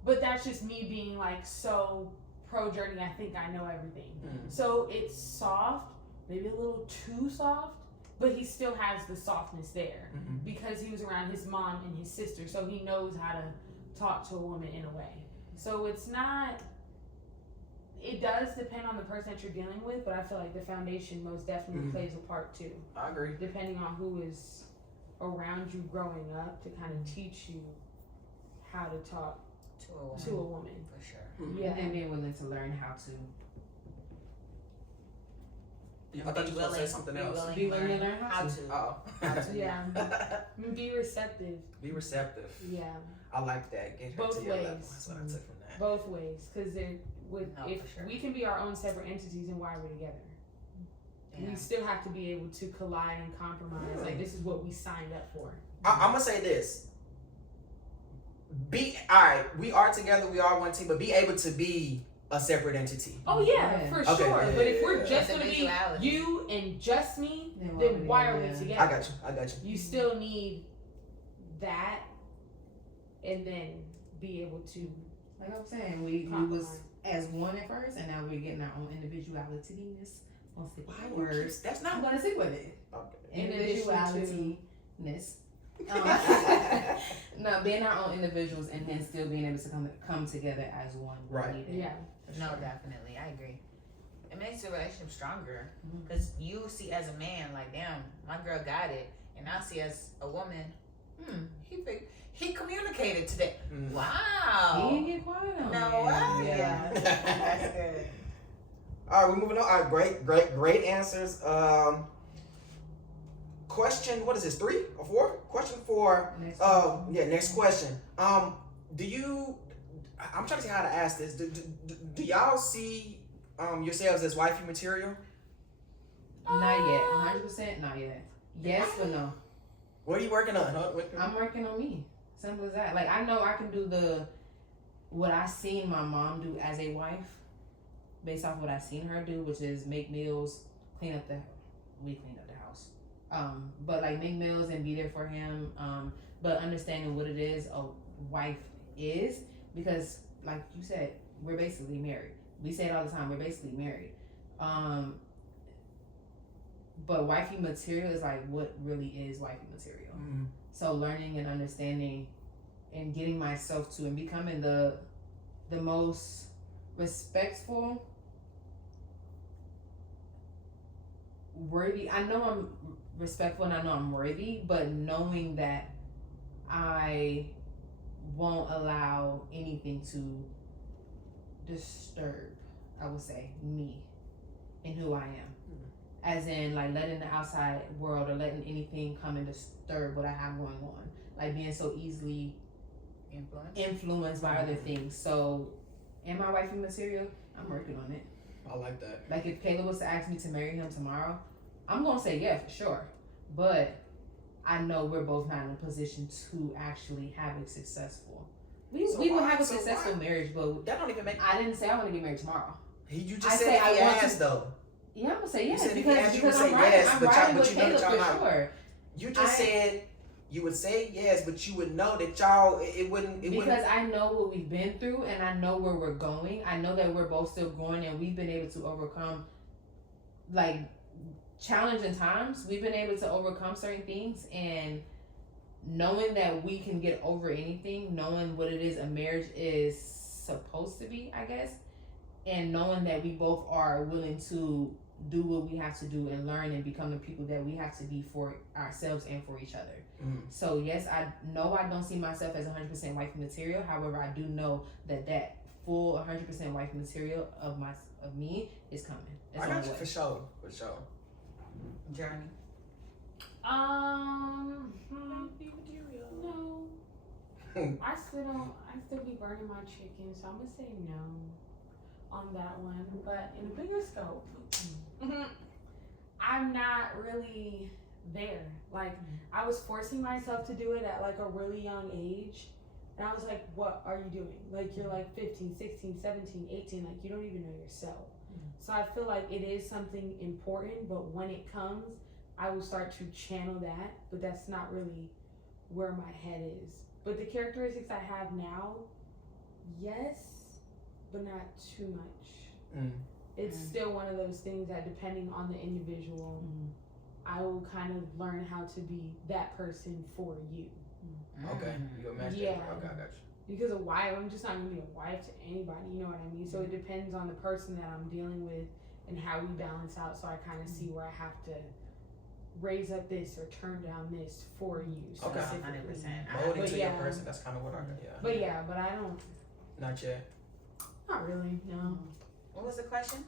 But that's just me being like so pro-journey, I think I know everything. So it's soft, maybe a little too soft, but he still has the softness there Mm-hmm. because he was around his mom and his sister, so he knows how to talk to a woman in a way. So it's not. It does depend on the person that you're dealing with, but I feel like the foundation most definitely plays a part too. I agree. Depending on who is around you growing up to kind of teach you how to talk to a woman. For sure. Mm-hmm. Yeah. And then being willing to learn how to I thought you were going to say something else. be willing to learn how to. Oh. Yeah. Be receptive. Be receptive. Yeah. I like that. Get her Both to your level. ways. That's what I took from that. Both ways, because if for sure. we can be our own separate entities, and why we're together. Yeah. We still have to be able to collide and compromise. Like, this is what we signed up for. I'm gonna say this. Alright, we are together, we are one team, but be able to be a separate entity. Oh yeah, Yeah. for Okay, sure. yeah, But if yeah, we're yeah. just gonna be Individuality. you and just me, Then then why are we together? together? I got you. You still need that, and then be able to Like I'm saying, we was as one at first, and now we're getting our own individualityness. I'll stick with that word. That's I'm not gonna stick with it. okay. In addition Individualityness. No, being our own individuals, and then still being able to come together as one. when Right. needed. yeah. No, definitely. I agree. It makes the relationship stronger. Mhm. Because you see as a man, like, damn, my girl got it. And I see as a woman, he communicated today. Mm. Wow. He didn't get quiet on No me. way. Yeah. That's good. All right, we're moving on. All right, great answers. Question, what is this, 3 or 4? Question 4. Next question. Do you, I'm trying to see how to ask this. Do y'all see yourselves as wifey material? Not yet. 100% not yet. Yes, but no. What are you working on? Huh? I'm working on me. Simple as that. Like, I know I can do what I seen my mom do as a wife, based off what I seen her do, which is make meals, we clean up the house. But like make meals and be there for him. But understanding what it is a wife is, because like you said, we're basically married. We say it all the time, we're basically married. But wifey material is like what really is wifey material. Mm-hmm. So learning and understanding and getting myself to and becoming the most respectful, worthy. I know I'm respectful and I know I'm worthy, but knowing that I won't allow anything to disturb, I would say, me and who I am. As in, like, letting the outside world or letting anything come and disturb what I have going on. Like, being so easily influenced by other things. So, am I wifey material? I'm working on it. I like that. Like, if Caleb was to ask me to marry him tomorrow, I'm going to say yeah, for sure. But I know we're both not in a position to actually have a successful. We will have a successful marriage, but that don't even make. I didn't say I want to get married tomorrow. You just I said say I want yes, to- though. Yeah, I'm gonna say yes said if he because asked you to say I'm riding, yes, I'm but riding but with you know that Caleb y'all for not- sure. You just said you would say yes, but you would know that y'all it wouldn't. Because I know what we've been through and I know where we're going. I know that we're both still growing and we've been able to overcome like challenging times. We've been able to overcome certain things, and knowing that we can get over anything, knowing what it is a marriage is supposed to be, I guess, and knowing that we both are willing to do what we have to do and learn and become the people that we have to be for ourselves and for each other. So yes, I know I don't see myself as 100% wifey material. However, I do know that full 100% wifey material of me is coming. It's I on got the you way. for sure. Journey. No. I still be burning my chicken, so I'm gonna say no on that one. But in a bigger scope, I'm not really there. Like, I was forcing myself to do it at like a really young age. And I was like, what are you doing? Like, you're like 15, 16, 17, 18, like you don't even know yourself. So I feel like it is something important, but when it comes, I will start to channel that, but that's not really where my head is. But the characteristics I have now, yes, but not too much. It's still one of those things that, depending on the individual, I will kind of learn how to be that person for you. Okay, you imagine. Yeah. Okay, I got you. Because a wife, I'm just not gonna be a wife to anybody, you know what I mean? So it depends on the person that I'm dealing with and how we balance out, so I kind of see where I have to raise up this or turn down this for you. Okay. 100%. Molding But to yeah. your person, that's kind of what I got, yeah. But I don't, Not yet. not really, no. What was the question?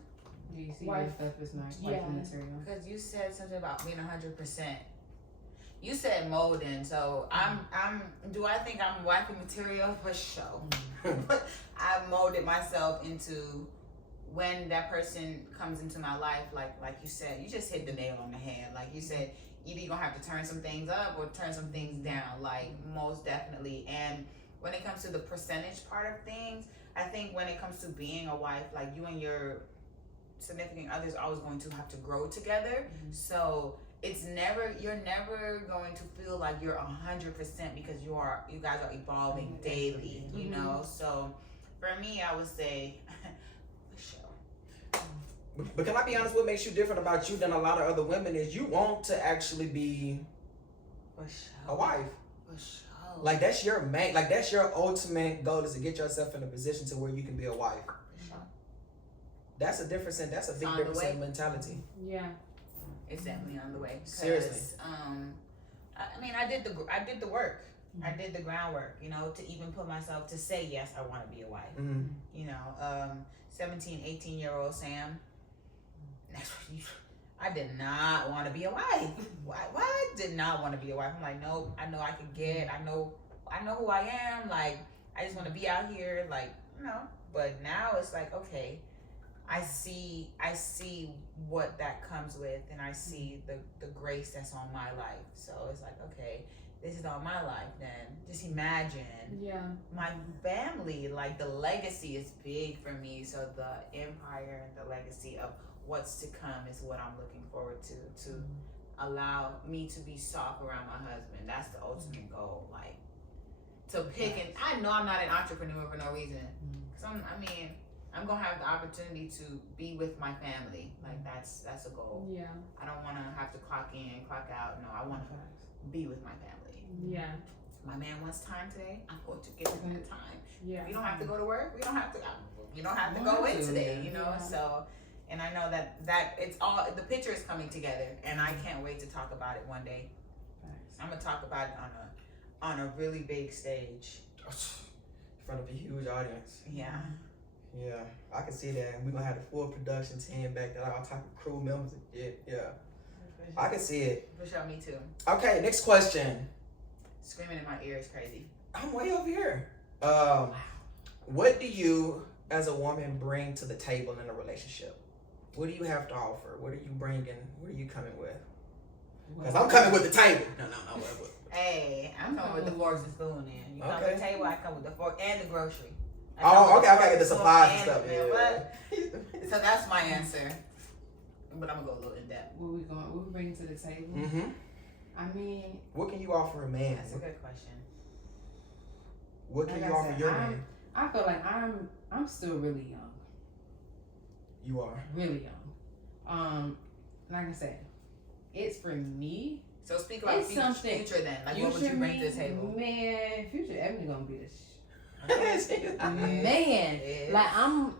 Do you see Wife. yourself as not Yeah. wife material? Because you said something about being 100%. You said molding, so do I think I'm wifey material? For sure. But I've molded myself into when that person comes into my life, like you said, you just hit the nail on the head. Like you said, either you're gonna have to turn some things up or turn some things down, like most definitely. And when it comes to the percentage part of things, I think when it comes to being a wife, like you and your significant others are always going to have to grow together. So you're never going to feel like you're 100% because you guys are evolving daily, you know? So for me, I would say, for sure. But can I be honest, what makes you different about you than a lot of other women is you want to actually be For sure. a wife. For sure. Like that's your main, like that's your ultimate goal is to get yourself in a position to where you can be a wife. For sure. That's a difference in, that's a big on the difference way. in mentality. Yeah. It's definitely on the way. Seriously. I mean, I did the work. I did the groundwork, you know, to even put myself to say, yes, I want to be a wife. Mm-hmm. You know, 17, 18-year-old Sam. I did not want to be a wife. Why? I did not want to be a wife. I'm like, nope. I know I can get. I know who I am. Like, I just want to be out here. Like, you know. But now it's like, okay, I see what that comes with, and I see the grace that's on my life. So it's like, okay, this is on my life. Then just imagine. Yeah. My family, like the legacy is big for me. So the empire and the legacy of what's to come is what I'm looking forward to allow me to be soft around my husband. That's the ultimate goal. Like to pick, and I know I'm not an entrepreneur for no reason. Cause I'm gonna have the opportunity to be with my family. Like that's a goal. Yeah. I don't want to have to clock in, clock out. No, I want to be with my family. Yeah. My man wants time today. I'm going to give him that time. Yeah. We don't have to go to work. We don't have to go in today, you know? Yeah. So, and I know that it's all, the picture is coming together, and I can't wait to talk about it one day. I'm going to talk about it on a really big stage. In front of a huge audience. Yeah. Yeah, I can see that. We're gonna have the full production team back there, all type of crew members. Yeah. I can see it. For sure, me too. Okay, next question. Screaming in my ear is crazy. I'm way over here. What do you, as a woman, bring to the table in a relationship? What do you have to offer? What are you bringing? What are you coming with? Because I'm coming with the table. No. Hey, I'm coming with the forks and spoon in. You come with the table, I come with the fork and the grocery. Oh, okay, I get the supplies and stuff. Yeah. So that's my answer. But I'm gonna go a little in depth. What we bring to the table? Mm-hmm. I mean, what can you offer a man? That's a good question. What can like you I offer said, your man? I feel like I'm still really young. You are Really young. Like I said, it's for me. So speak about future then. Like what would you bring to the table? Man, future Ebony gonna be the Man. man. Like I'm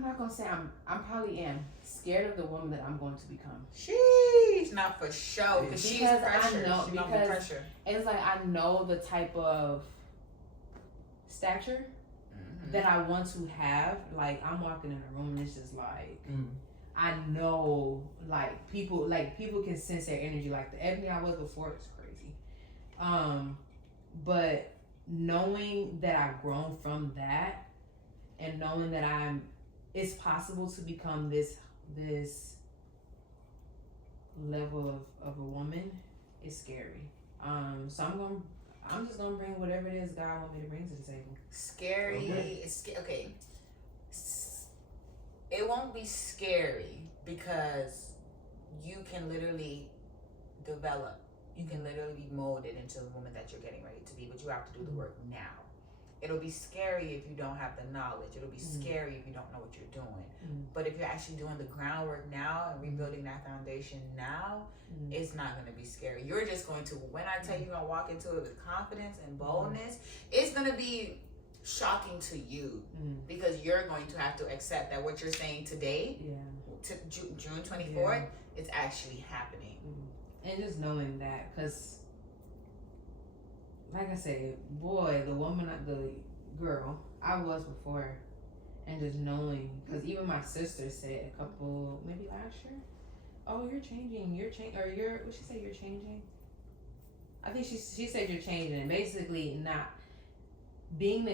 not gonna say I'm probably am scared of the woman that I'm going to become. She's not for sure because she's Because pressure. I know, She's gonna be because pressure. it's like I know the type of stature that I want to have. Like I'm walking in a room and it's just like I know like people can sense their energy. Like the Ebony I was before is crazy. But knowing that I've grown from that and knowing that it's possible to become this level of a woman is scary. So I'm just gonna bring whatever it is God want me to bring to the table. Scary. Okay. Okay. It won't be scary because you can literally develop. You can literally be molded into the woman that you're getting ready to be, but you have to do the work now. it'll be scary if you don't have the knowledge. It'll be scary if you don't know what you're doing. But if you're actually doing the groundwork now and rebuilding that foundation now, it's not going to be scary. You're just going to, when I tell you you're going to walk into it with confidence and boldness, it's going to be shocking to you because you're going to have to accept that what you're saying today, to June 24th, it's actually happening. And just knowing that, because like I said, boy, the girl I was before, and just knowing, because even my sister said a couple, maybe last year, oh, you're changing, what she said, you're changing? I think she said you're changing, and basically not being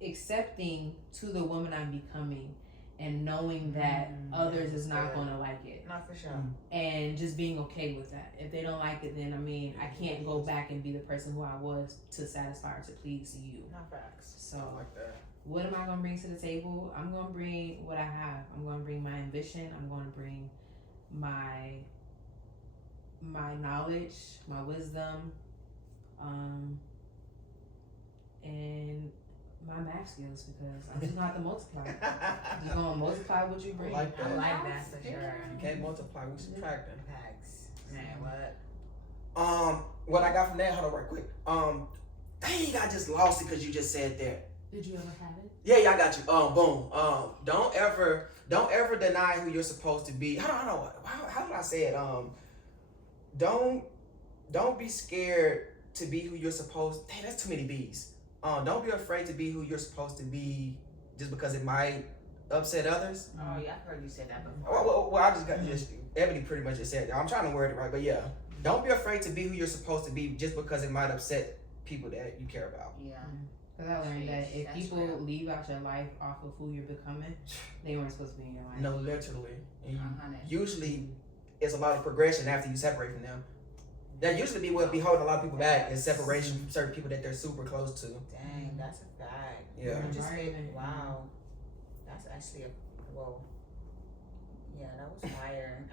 accepting to the woman I'm becoming, and knowing that others is not going to like it. Not for sure. And just being okay with that. If they don't like it, then I can't go back and be the person who I was to satisfy or to please you. Not facts. So like that. What am I going to bring to the table? I'm going to bring what I have. I'm going to bring my ambition. I'm going to bring my knowledge, my wisdom, and my math skills, because I'm just going to have to multiply. I'm just going to multiply what you bring. I like that for sure. You can't multiply, we subtract them. Facts. Man, what? What I got from that, hold on right quick. Dang, I just lost it because you just said that. Did you ever have it? Yeah, I got you. Boom. Don't ever deny who you're supposed to be. Hold on. How did I say it? Don't be scared to be who you're supposed. Dang, that's too many B's. Don't be afraid to be who you're supposed to be, just because it might upset others. Oh yeah, I've heard you say that before. Well, I just Ebony pretty much just said that. I'm trying to word it right, but yeah, don't be afraid to be who you're supposed to be, just because it might upset people that you care about. Yeah. Because I learned that if That's people real. leave out your life off of who you're becoming, they weren't supposed to be in your life. No, literally. And you, 100. usually, it's a lot of progression after you separate from them. That usually be what be holding a lot of people back, is separation from certain people that they're super close to. Dang, that's a fact. Yeah. You just Right. wow. That's actually a whoa. Yeah, that was fire.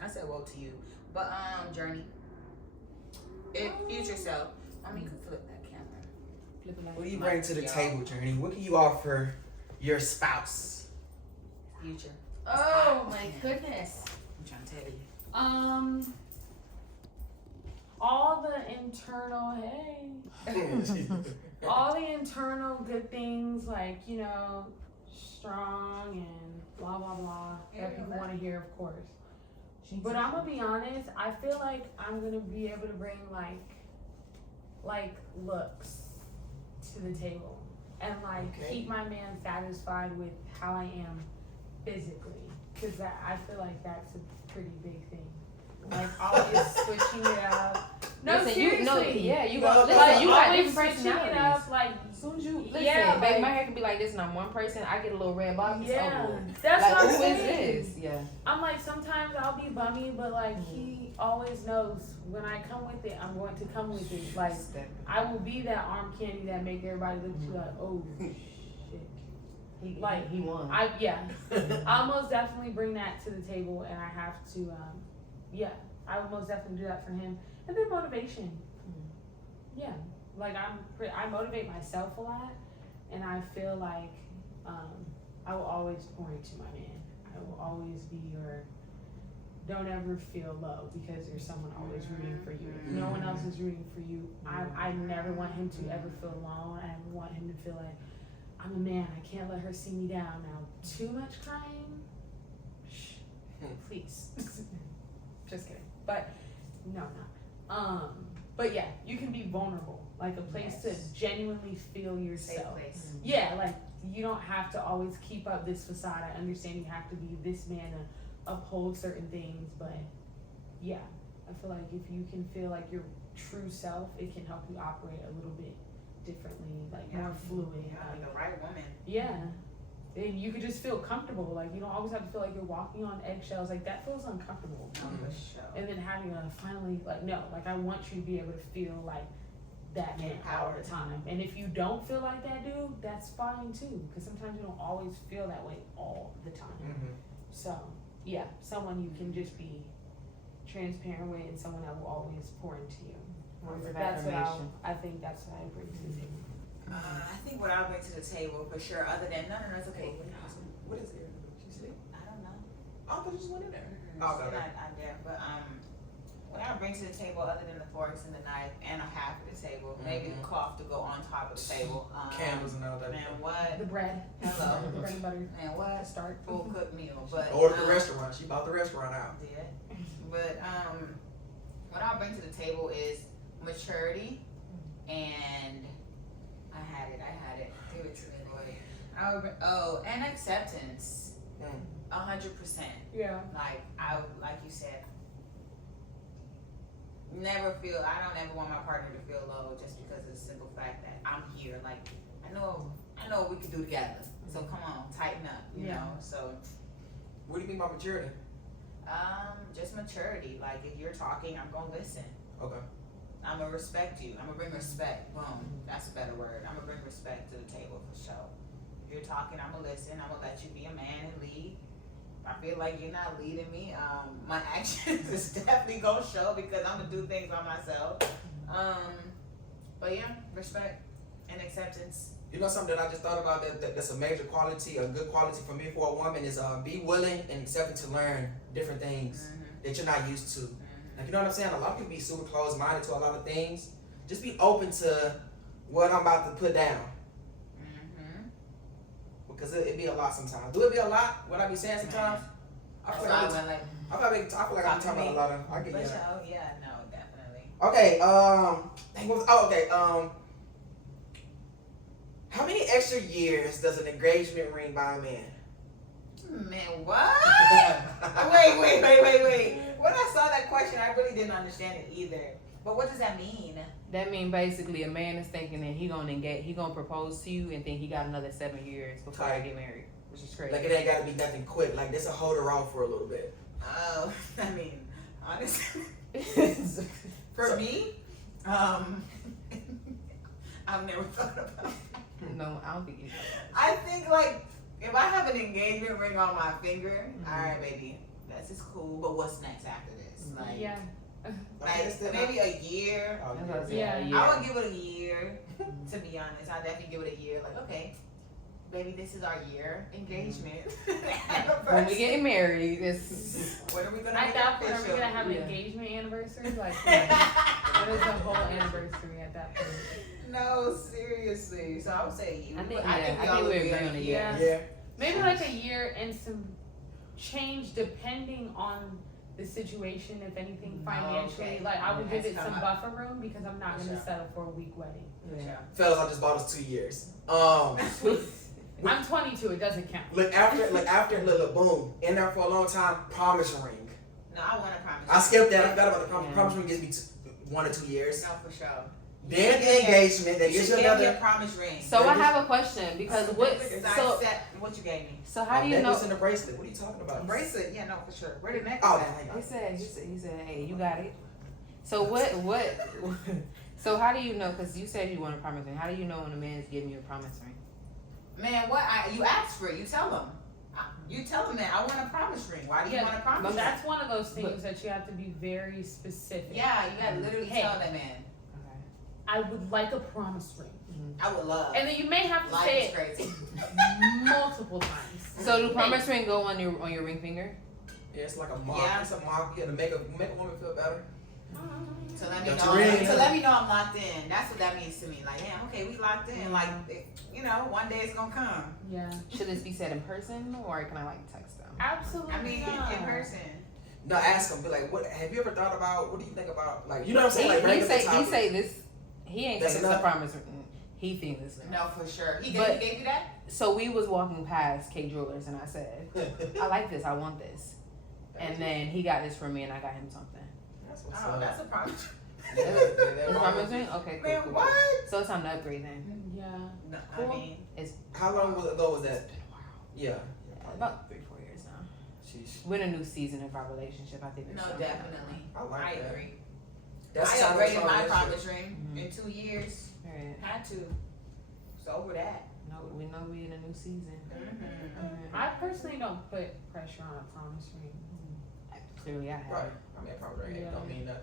I said whoa to you. But Journey. If future self, you can flip that camera. Flip it like What do you Like, bring to the y'all. table, Journey? What can you offer your spouse? Future. Oh my goodness. I'm trying to tell you. All the internal all the internal good things, like, strong and blah blah blah, that people want to hear, of course. But I'm gonna be honest, I feel like I'm gonna be able to bring like looks to the table, and keep my man satisfied with how I am physically, because I feel like that's a pretty big thing. Like always switching it up. No, Listen, seriously. you No, got listen, you got always different switching it personalities. up, like As soon as you listen, Yeah, baby, like- my hair can be like this, and I'm one person. I get a little red box. it's yeah, over with. that's Like, what I'm who is saying. this? Yeah. I'm like, sometimes I'll be bummy, but he always knows when I come with it, I'm going to come with it. Like, I will be that arm candy that make everybody look at you like, oh shit. He Like, won. I'll most definitely bring that to the table, and I have to, I would most definitely do that for him. And then motivation. Yeah, like I motivate myself a lot, and I feel like I will always pour into my man. I will always be your. Don't ever feel low because there's someone always rooting for you. No one else is rooting for you. I never want him to ever feel alone. I never want him to feel like I'm a man. I can't let her see me down. Now, too much crying? Shh. Please. Just kidding. But no, not. But yeah, you can be vulnerable. Like a place to genuinely feel Safe yourself. place. Yeah, like you don't have to always keep up this facade. I understand you have to be this man to uphold certain things, but yeah, I feel like if you can feel like your true self, it can help you operate a little bit differently, like more fluid. Yeah, Like, the right woman. yeah. And you could just feel comfortable. Like you don't always have to feel like you're walking on eggshells. Like that feels uncomfortable. For sure. And then having a finally I want you to be able to feel like that man all the time. And if you don't feel like that dude, that's fine too. Because sometimes you don't always feel that way all the time. So yeah, someone you can just be transparent with, and someone that will always pour into you. That's what I think that's what I bring to the table. I think what I'll bring to the table for sure, other than, no, it's okay. What is it? She said, I don't know. I thought you just went in there. Mm-hmm. Oh, okay. Not there, but what I'll bring to the table other than the forks and the knife and a half of the table, maybe the cloth to go on top of the table. Candles and all that. Man, what? The bread. Hello. The bread and butter. Man, what? Start. Full cooked meal, but Ordered the restaurant. She bought the restaurant out. did. But what I'll bring to the table is maturity and I had it. Give it to me, Lord. And acceptance. 100%. Yeah. Like you said, I don't ever want my partner to feel low just because of the simple fact that I'm here. Like, I know what we can do together. So come on, tighten up, you know? So. What do you mean by maturity? Just maturity. Like, if you're talking, I'm gonna listen. Okay. I'm gonna respect you. I'm gonna bring respect. Boom. That's a better word. I'm gonna bring respect to the table for sure. If you're talking, I'm gonna listen. I'm gonna let you be a man and lead. If I feel like you're not leading me, my actions is definitely gonna show because I'm gonna do things by myself. But yeah, respect and acceptance. You know something that I just thought about that's a major quality, a good quality for me for a woman is be willing and accepting to learn different things that you're not used to. Like, you know what I'm saying? A lot of people be super closed-minded to a lot of things. Just be open to what I'm about to put down. Because it be a lot sometimes. Do it be a lot? What I be saying sometimes? I feel like I'm talking about a lot of. I get Yeah, no, definitely. Okay. How many extra years does an engagement ring buy a man? Man, what? Wait. When I saw that question, I really didn't understand it either. But what does that mean? That mean basically a man is thinking that he gonna propose to you and think he got another 7 years before they get married, which is crazy. Like, it ain't gotta be nothing quick. Like, this will hold her off for a little bit. Oh, I mean, honestly, for me, I've never thought about it. No, I don't think you. I think, like, if I have an engagement ring on my finger, all right, baby, this is cool, but what's next after this? Like, Yeah. Like, maybe a year. I would give it a year, to be honest. I'd definitely give it a year. Like, okay, baby, this is our year engagement. When we getting married, this. When are we gonna At make that point, it are we official? gonna have an engagement anniversary? Like, what is the whole anniversary at that point? No, seriously. So I would say you. I think y'all we would agree be on a year. Yeah. Maybe like a year and some change depending on the situation, if anything, financially. Okay. Like, I would Has give it come some up. buffer room because I'm not going to Sure. settle for a week wedding. Yeah. Fellas, I just bought us 2 years. I'm 22, it doesn't count. Look, boom. In there for a long time, promise ring. No, I want to promise. I skipped that. I forgot about the promise. Yeah. Promise ring gives me 1 or 2 years. No, for sure. Then the engagement, that You gives should you give me a another. promise ring. So I have a question because what you gave me? so how do you know? Necklace and a bracelet. What are you talking about? Bracelet, yeah, no, for sure. Where the necklace Oh, at? He said, hey, you got it. So what? So how do you know? Because you said you want a promise ring. How do you know when a man is giving you a promise ring? Man, what? You ask for it. You tell them. You tell them that I want a promise ring. Why do you want a promise But ring? that's one of those things that you have to be very specific. Yeah, you gotta literally tell that man. Okay. I would like a promise ring. I would love. And then you may have to Life say is crazy. it multiple times. So do promise ring go on your ring finger? Yeah, it's like a mark. Yeah. It's a mark to make a woman feel better. So let me Got know. your ring. So let me know I'm locked in. That's what that means to me. Like, damn, okay, we locked in. Like, one day it's gonna come. Yeah. Should this be said in person or can I like text them? Absolutely. I mean, not. in person. No, ask them. Be like, what? Have you ever thought about? What do you think about? Like, you know what I'm saying? Like, bring up the He topic. say this. He ain't That's saying this a enough. promise ring. He thinks this. No, for sure. He But- gave you that? So we was walking past K Jewelers and I said, I like this. I want this. And then he got this for me and I got him something. That's what's Oh, up. that's a promise. It's promise ring? Okay, cool. Man, cool. what? So it's time to upgrade then. Yeah. No, Cool. I mean, How long ago was that? Yeah. About 3-4 years now. Sheesh. We're in a new season of our relationship. I think. it's no, time. definitely. I like I that. agree. That's I the time upgraded to my start a promise ring Mhm. in 2 years. Right. Had to. So over that. No, we know we in a new season. Mm-hmm. I personally don't put pressure on a promise ring. Clearly, I have. Right. I mean, promise ring Yeah. don't mean nothing.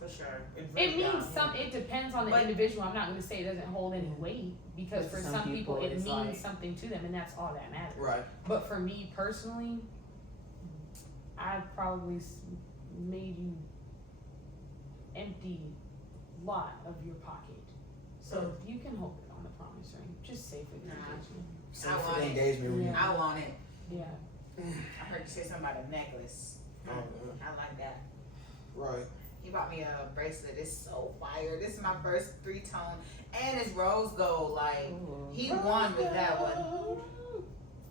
For sure. It means some. It depends on the individual. I'm not going to say it doesn't hold any weight because for some people it means like, something to them, and that's all that matters. Right. But for me personally, I've probably made you empty a lot of your pocket, so you can hold it on the promise ring. Just safe for the engagement. I want the engagement ring. I want it. Yeah. I heard you say something about a necklace. I like that. Right. He bought me a bracelet. It's so fire. This is my first 3-tone, and it's rose gold. Like he won with that one.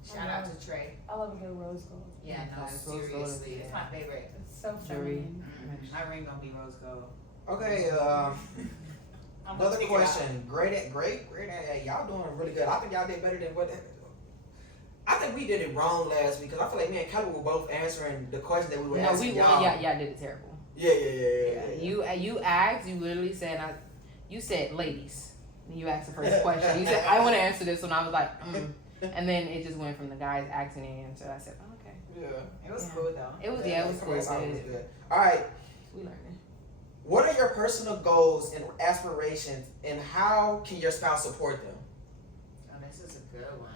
Shout out to Trey. I love a good rose gold. Yeah, no, seriously, it's my favorite. It's so feminine. My ring gonna be rose gold. Okay. Another question. Great. Y'all doing really good. I think y'all did better than what. I think we did it wrong last week because I feel like me and Kelly were both answering the question that we were asking y'all. Y'all did it terrible. Yeah. You asked. You literally said. You said ladies. You asked the first question. You said I want to answer this one. I was like, and then it just went from the guys asking the answer. I said, oh, okay. Yeah. It was cool though. It was cool. It was good. All right. We learned it. What are your personal goals and aspirations, and how can your spouse support them? Oh, this is a good one.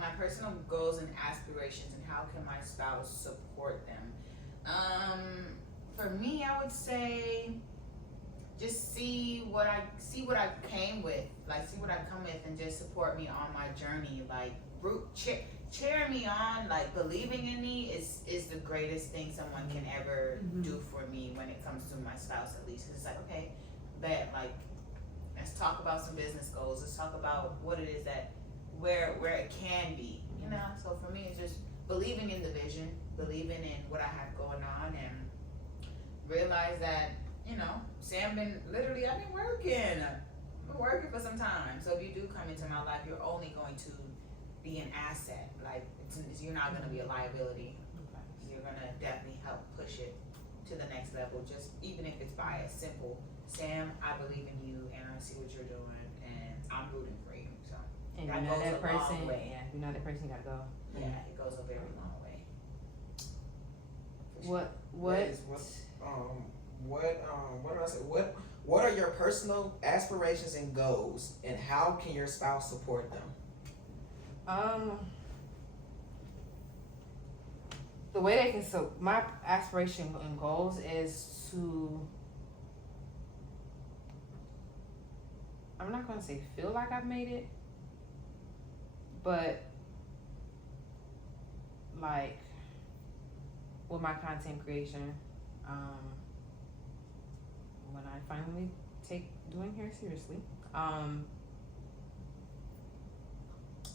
My personal goals and aspirations, and how can my spouse support them? For me, I would say just see what I came with, like see what I come with, and just support me on my journey. Like cheering me on, like believing in me is the greatest thing someone can ever do for me when it comes to my spouse, at least. It's like, okay, bet, like let's talk about some business goals. Let's talk about what it is that where it can be, you know. So for me, it's just believing in the vision, believing in what I have going on, and realize that, you know, I've been working for some time. So if you do come into my life, you're only going to be an asset. Like you're not going to be a liability. You're going to definitely help push it to the next level. Just even if it's by a simple, Sam, I believe in you and I see what you're doing and I'm rooting for you. So and that you know goes that a person. long way. Yeah, you know that person, you gotta go. Yeah, it goes a very long way. What are your personal aspirations and goals, and how can your spouse support them? The way they can, so my aspiration and goals is to, I'm not gonna say feel like I've made it, but like with my content creation, when I finally take doing hair seriously,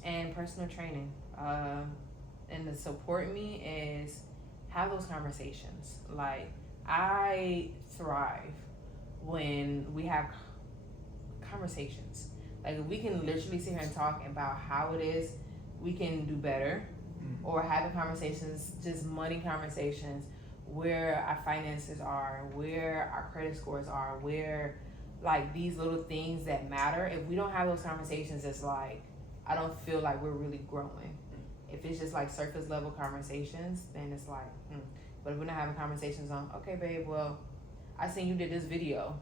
and personal training, and to support me is have those conversations. Like I thrive when we have conversations. Like we can literally sit here and talk about how it is we can do better, or having conversations, just money conversations, where our finances are, where our credit scores are, where like these little things that matter. If we don't have those conversations, it's like I don't feel like we're really growing. If it's just like surface level conversations, then it's like, But if we're not having conversations on, okay, babe, well, I seen you did this video.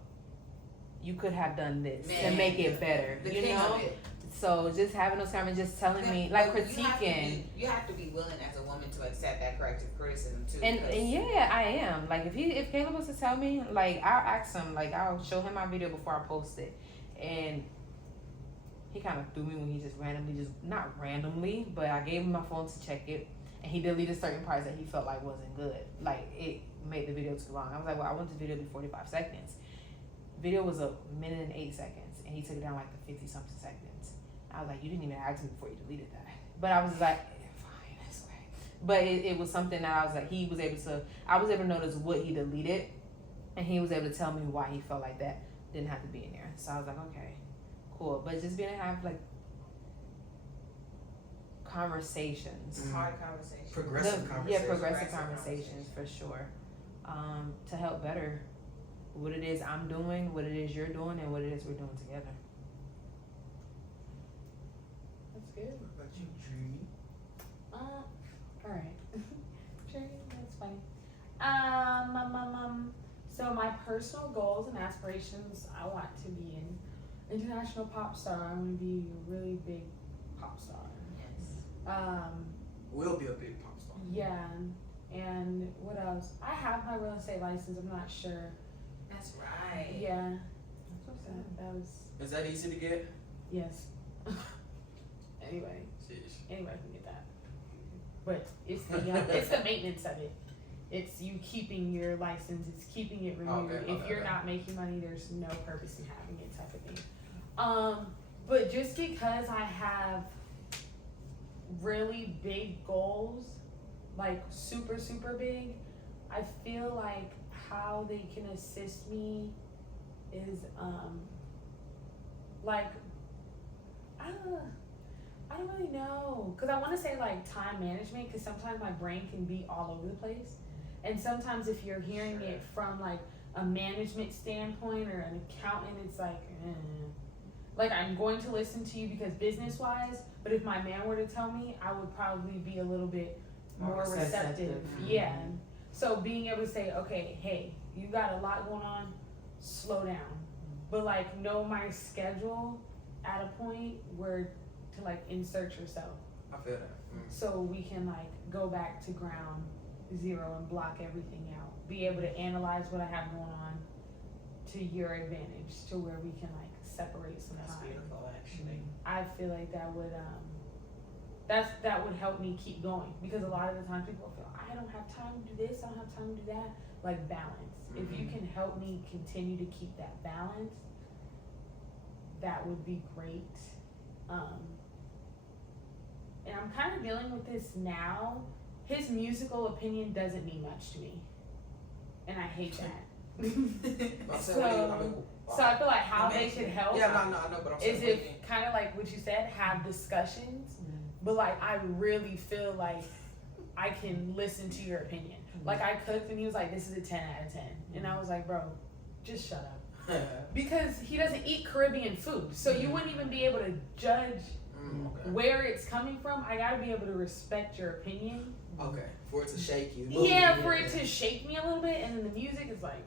You could have done this to make it better, you know? So just having those conversations, just telling me, like critiquing. You have to be willing as a woman to accept that corrective criticism too. And yeah, I am. Like if Caleb was to tell me, like I'll ask him, like I'll show him my video before I post it. And he kind of threw me when he not randomly, but I gave him my phone to check it, and he deleted certain parts that he felt like wasn't good. Like it made the video too long. I was like, well, I want the video to be 45 seconds. Video was 1 minute and 8 seconds, and he took it down like to 50 something seconds. I was like, you didn't even ask me before you deleted that. But I was like, fine, that's okay. But it was something that I was like, I was able to notice what he deleted, and he was able to tell me why he felt like that didn't have to be in there. So I was like, okay, cool. But just being able to have like conversations. Hard conversations. Progressive conversations. Yeah, progressive conversations for sure. To help better what it is I'm doing, what it is you're doing, and what it is we're doing together. That's good. What about you, Dreamy? Alright. That's funny. So my personal goals and aspirations, I want to be an international pop star. I want to be a really big pop star. Yes. Will be a big pop star. Yeah. And what else? I have my real estate license. I'm not sure. That's right. Yeah. That was. Is that easy to get? Yes. Anyway. Sheesh. Anybody can get that. But it's the maintenance of it. It's you keeping your license. It's keeping it renewed. If you're not making money, there's no purpose in having it, type of thing. But just because I have really big goals, like super, super big, I feel like how they can assist me is like I don't really know, because I want to say like time management, because sometimes my brain can be all over the place, and sometimes if you're hearing it from like a management standpoint or an accountant, it's like I'm going to listen to you because business wise, but if my man were to tell me, I would probably be a little bit more receptive. Yeah. So being able to say, okay, hey, you got a lot going on, slow down, but like know my schedule at a point where to like insert yourself. I feel that. So we can like go back to ground zero and block everything out. Be able to analyze what I have going on to your advantage, to where we can like separate some That's time. beautiful, actually. I feel like that would that would help me keep going, because a lot of the times people feel I don't have time to do this, I don't have time to do that. Like balance. If you can help me continue to keep that balance, that would be great. And I'm kind of dealing with this now. His musical opinion doesn't mean much to me, and I hate that. So I feel like how they could help Yeah, I know, but I'm is saying if kind of like what you said, have discussions, but like I really feel like I can listen to your opinion. Like I cooked and he was like, this is a 10 out of 10. And I was like, bro, just shut up. Because he doesn't eat Caribbean food. So you wouldn't even be able to judge where it's coming from. I gotta be able to respect your opinion. Okay, for it to shake you. Yeah, for it to shake me a little bit, and then the music is like,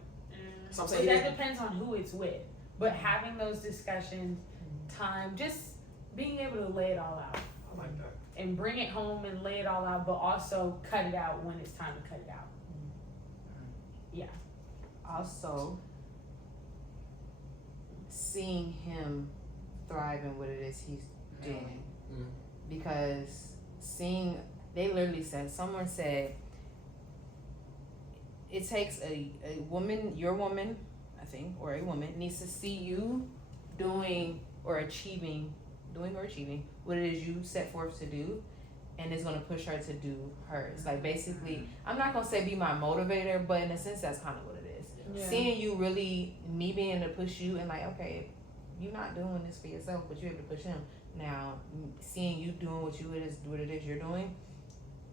So I'm but saying that depends on who it's with. But having those discussions, time, just being able to lay it all out. I like that. And bring it home and lay it all out, but also cut it out when it's time to cut it out. Yeah. Also, seeing him thrive in what it is he's doing. Because they literally said, someone said, it takes a woman, your woman, I think, or a woman, needs to see you doing or achieving what it is you set forth to do, and it's gonna push her to do hers. Like basically, I'm not gonna say be my motivator, but in a sense that's kind of what it is. Yeah. Seeing you really, me being able to push you, and like, okay, you're not doing this for yourself, but you're able to push him. Now, seeing you doing what it is you're doing,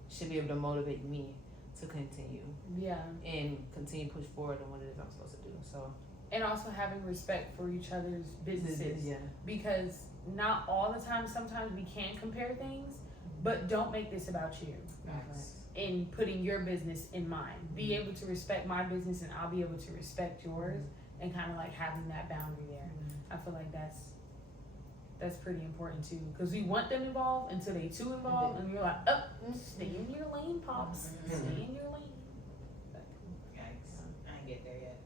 should be able to motivate me to continue. Yeah. And continue to push forward on what it is I'm supposed to do. So. And also having respect for each other's businesses. Yeah. Because not all the time, sometimes we can compare things, but don't make this about you. Nice. In putting your business in mine. Be able to respect my business, and I'll be able to respect yours, and kind of like having that boundary there. I feel like that's pretty important too, because we want them involved until they too involved, and you're like, oh, stay in your lane, pops. Stay in your lane. Yikes. I ain't get there yet.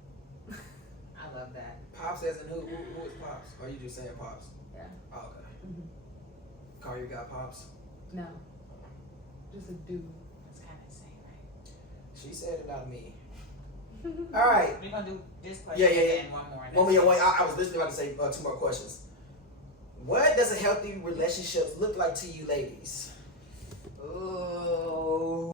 I love that. Pops as in who is Pops? Or are you just saying Pops? Yeah. Oh, okay. Mm-hmm. Car, you got Pops? No. Just a dude. That's kind of insane, right? She said it, not me. All right. We're gonna do this question and one more. I was literally about to say 2 more questions. What does a healthy relationship look like to you ladies? Ooh.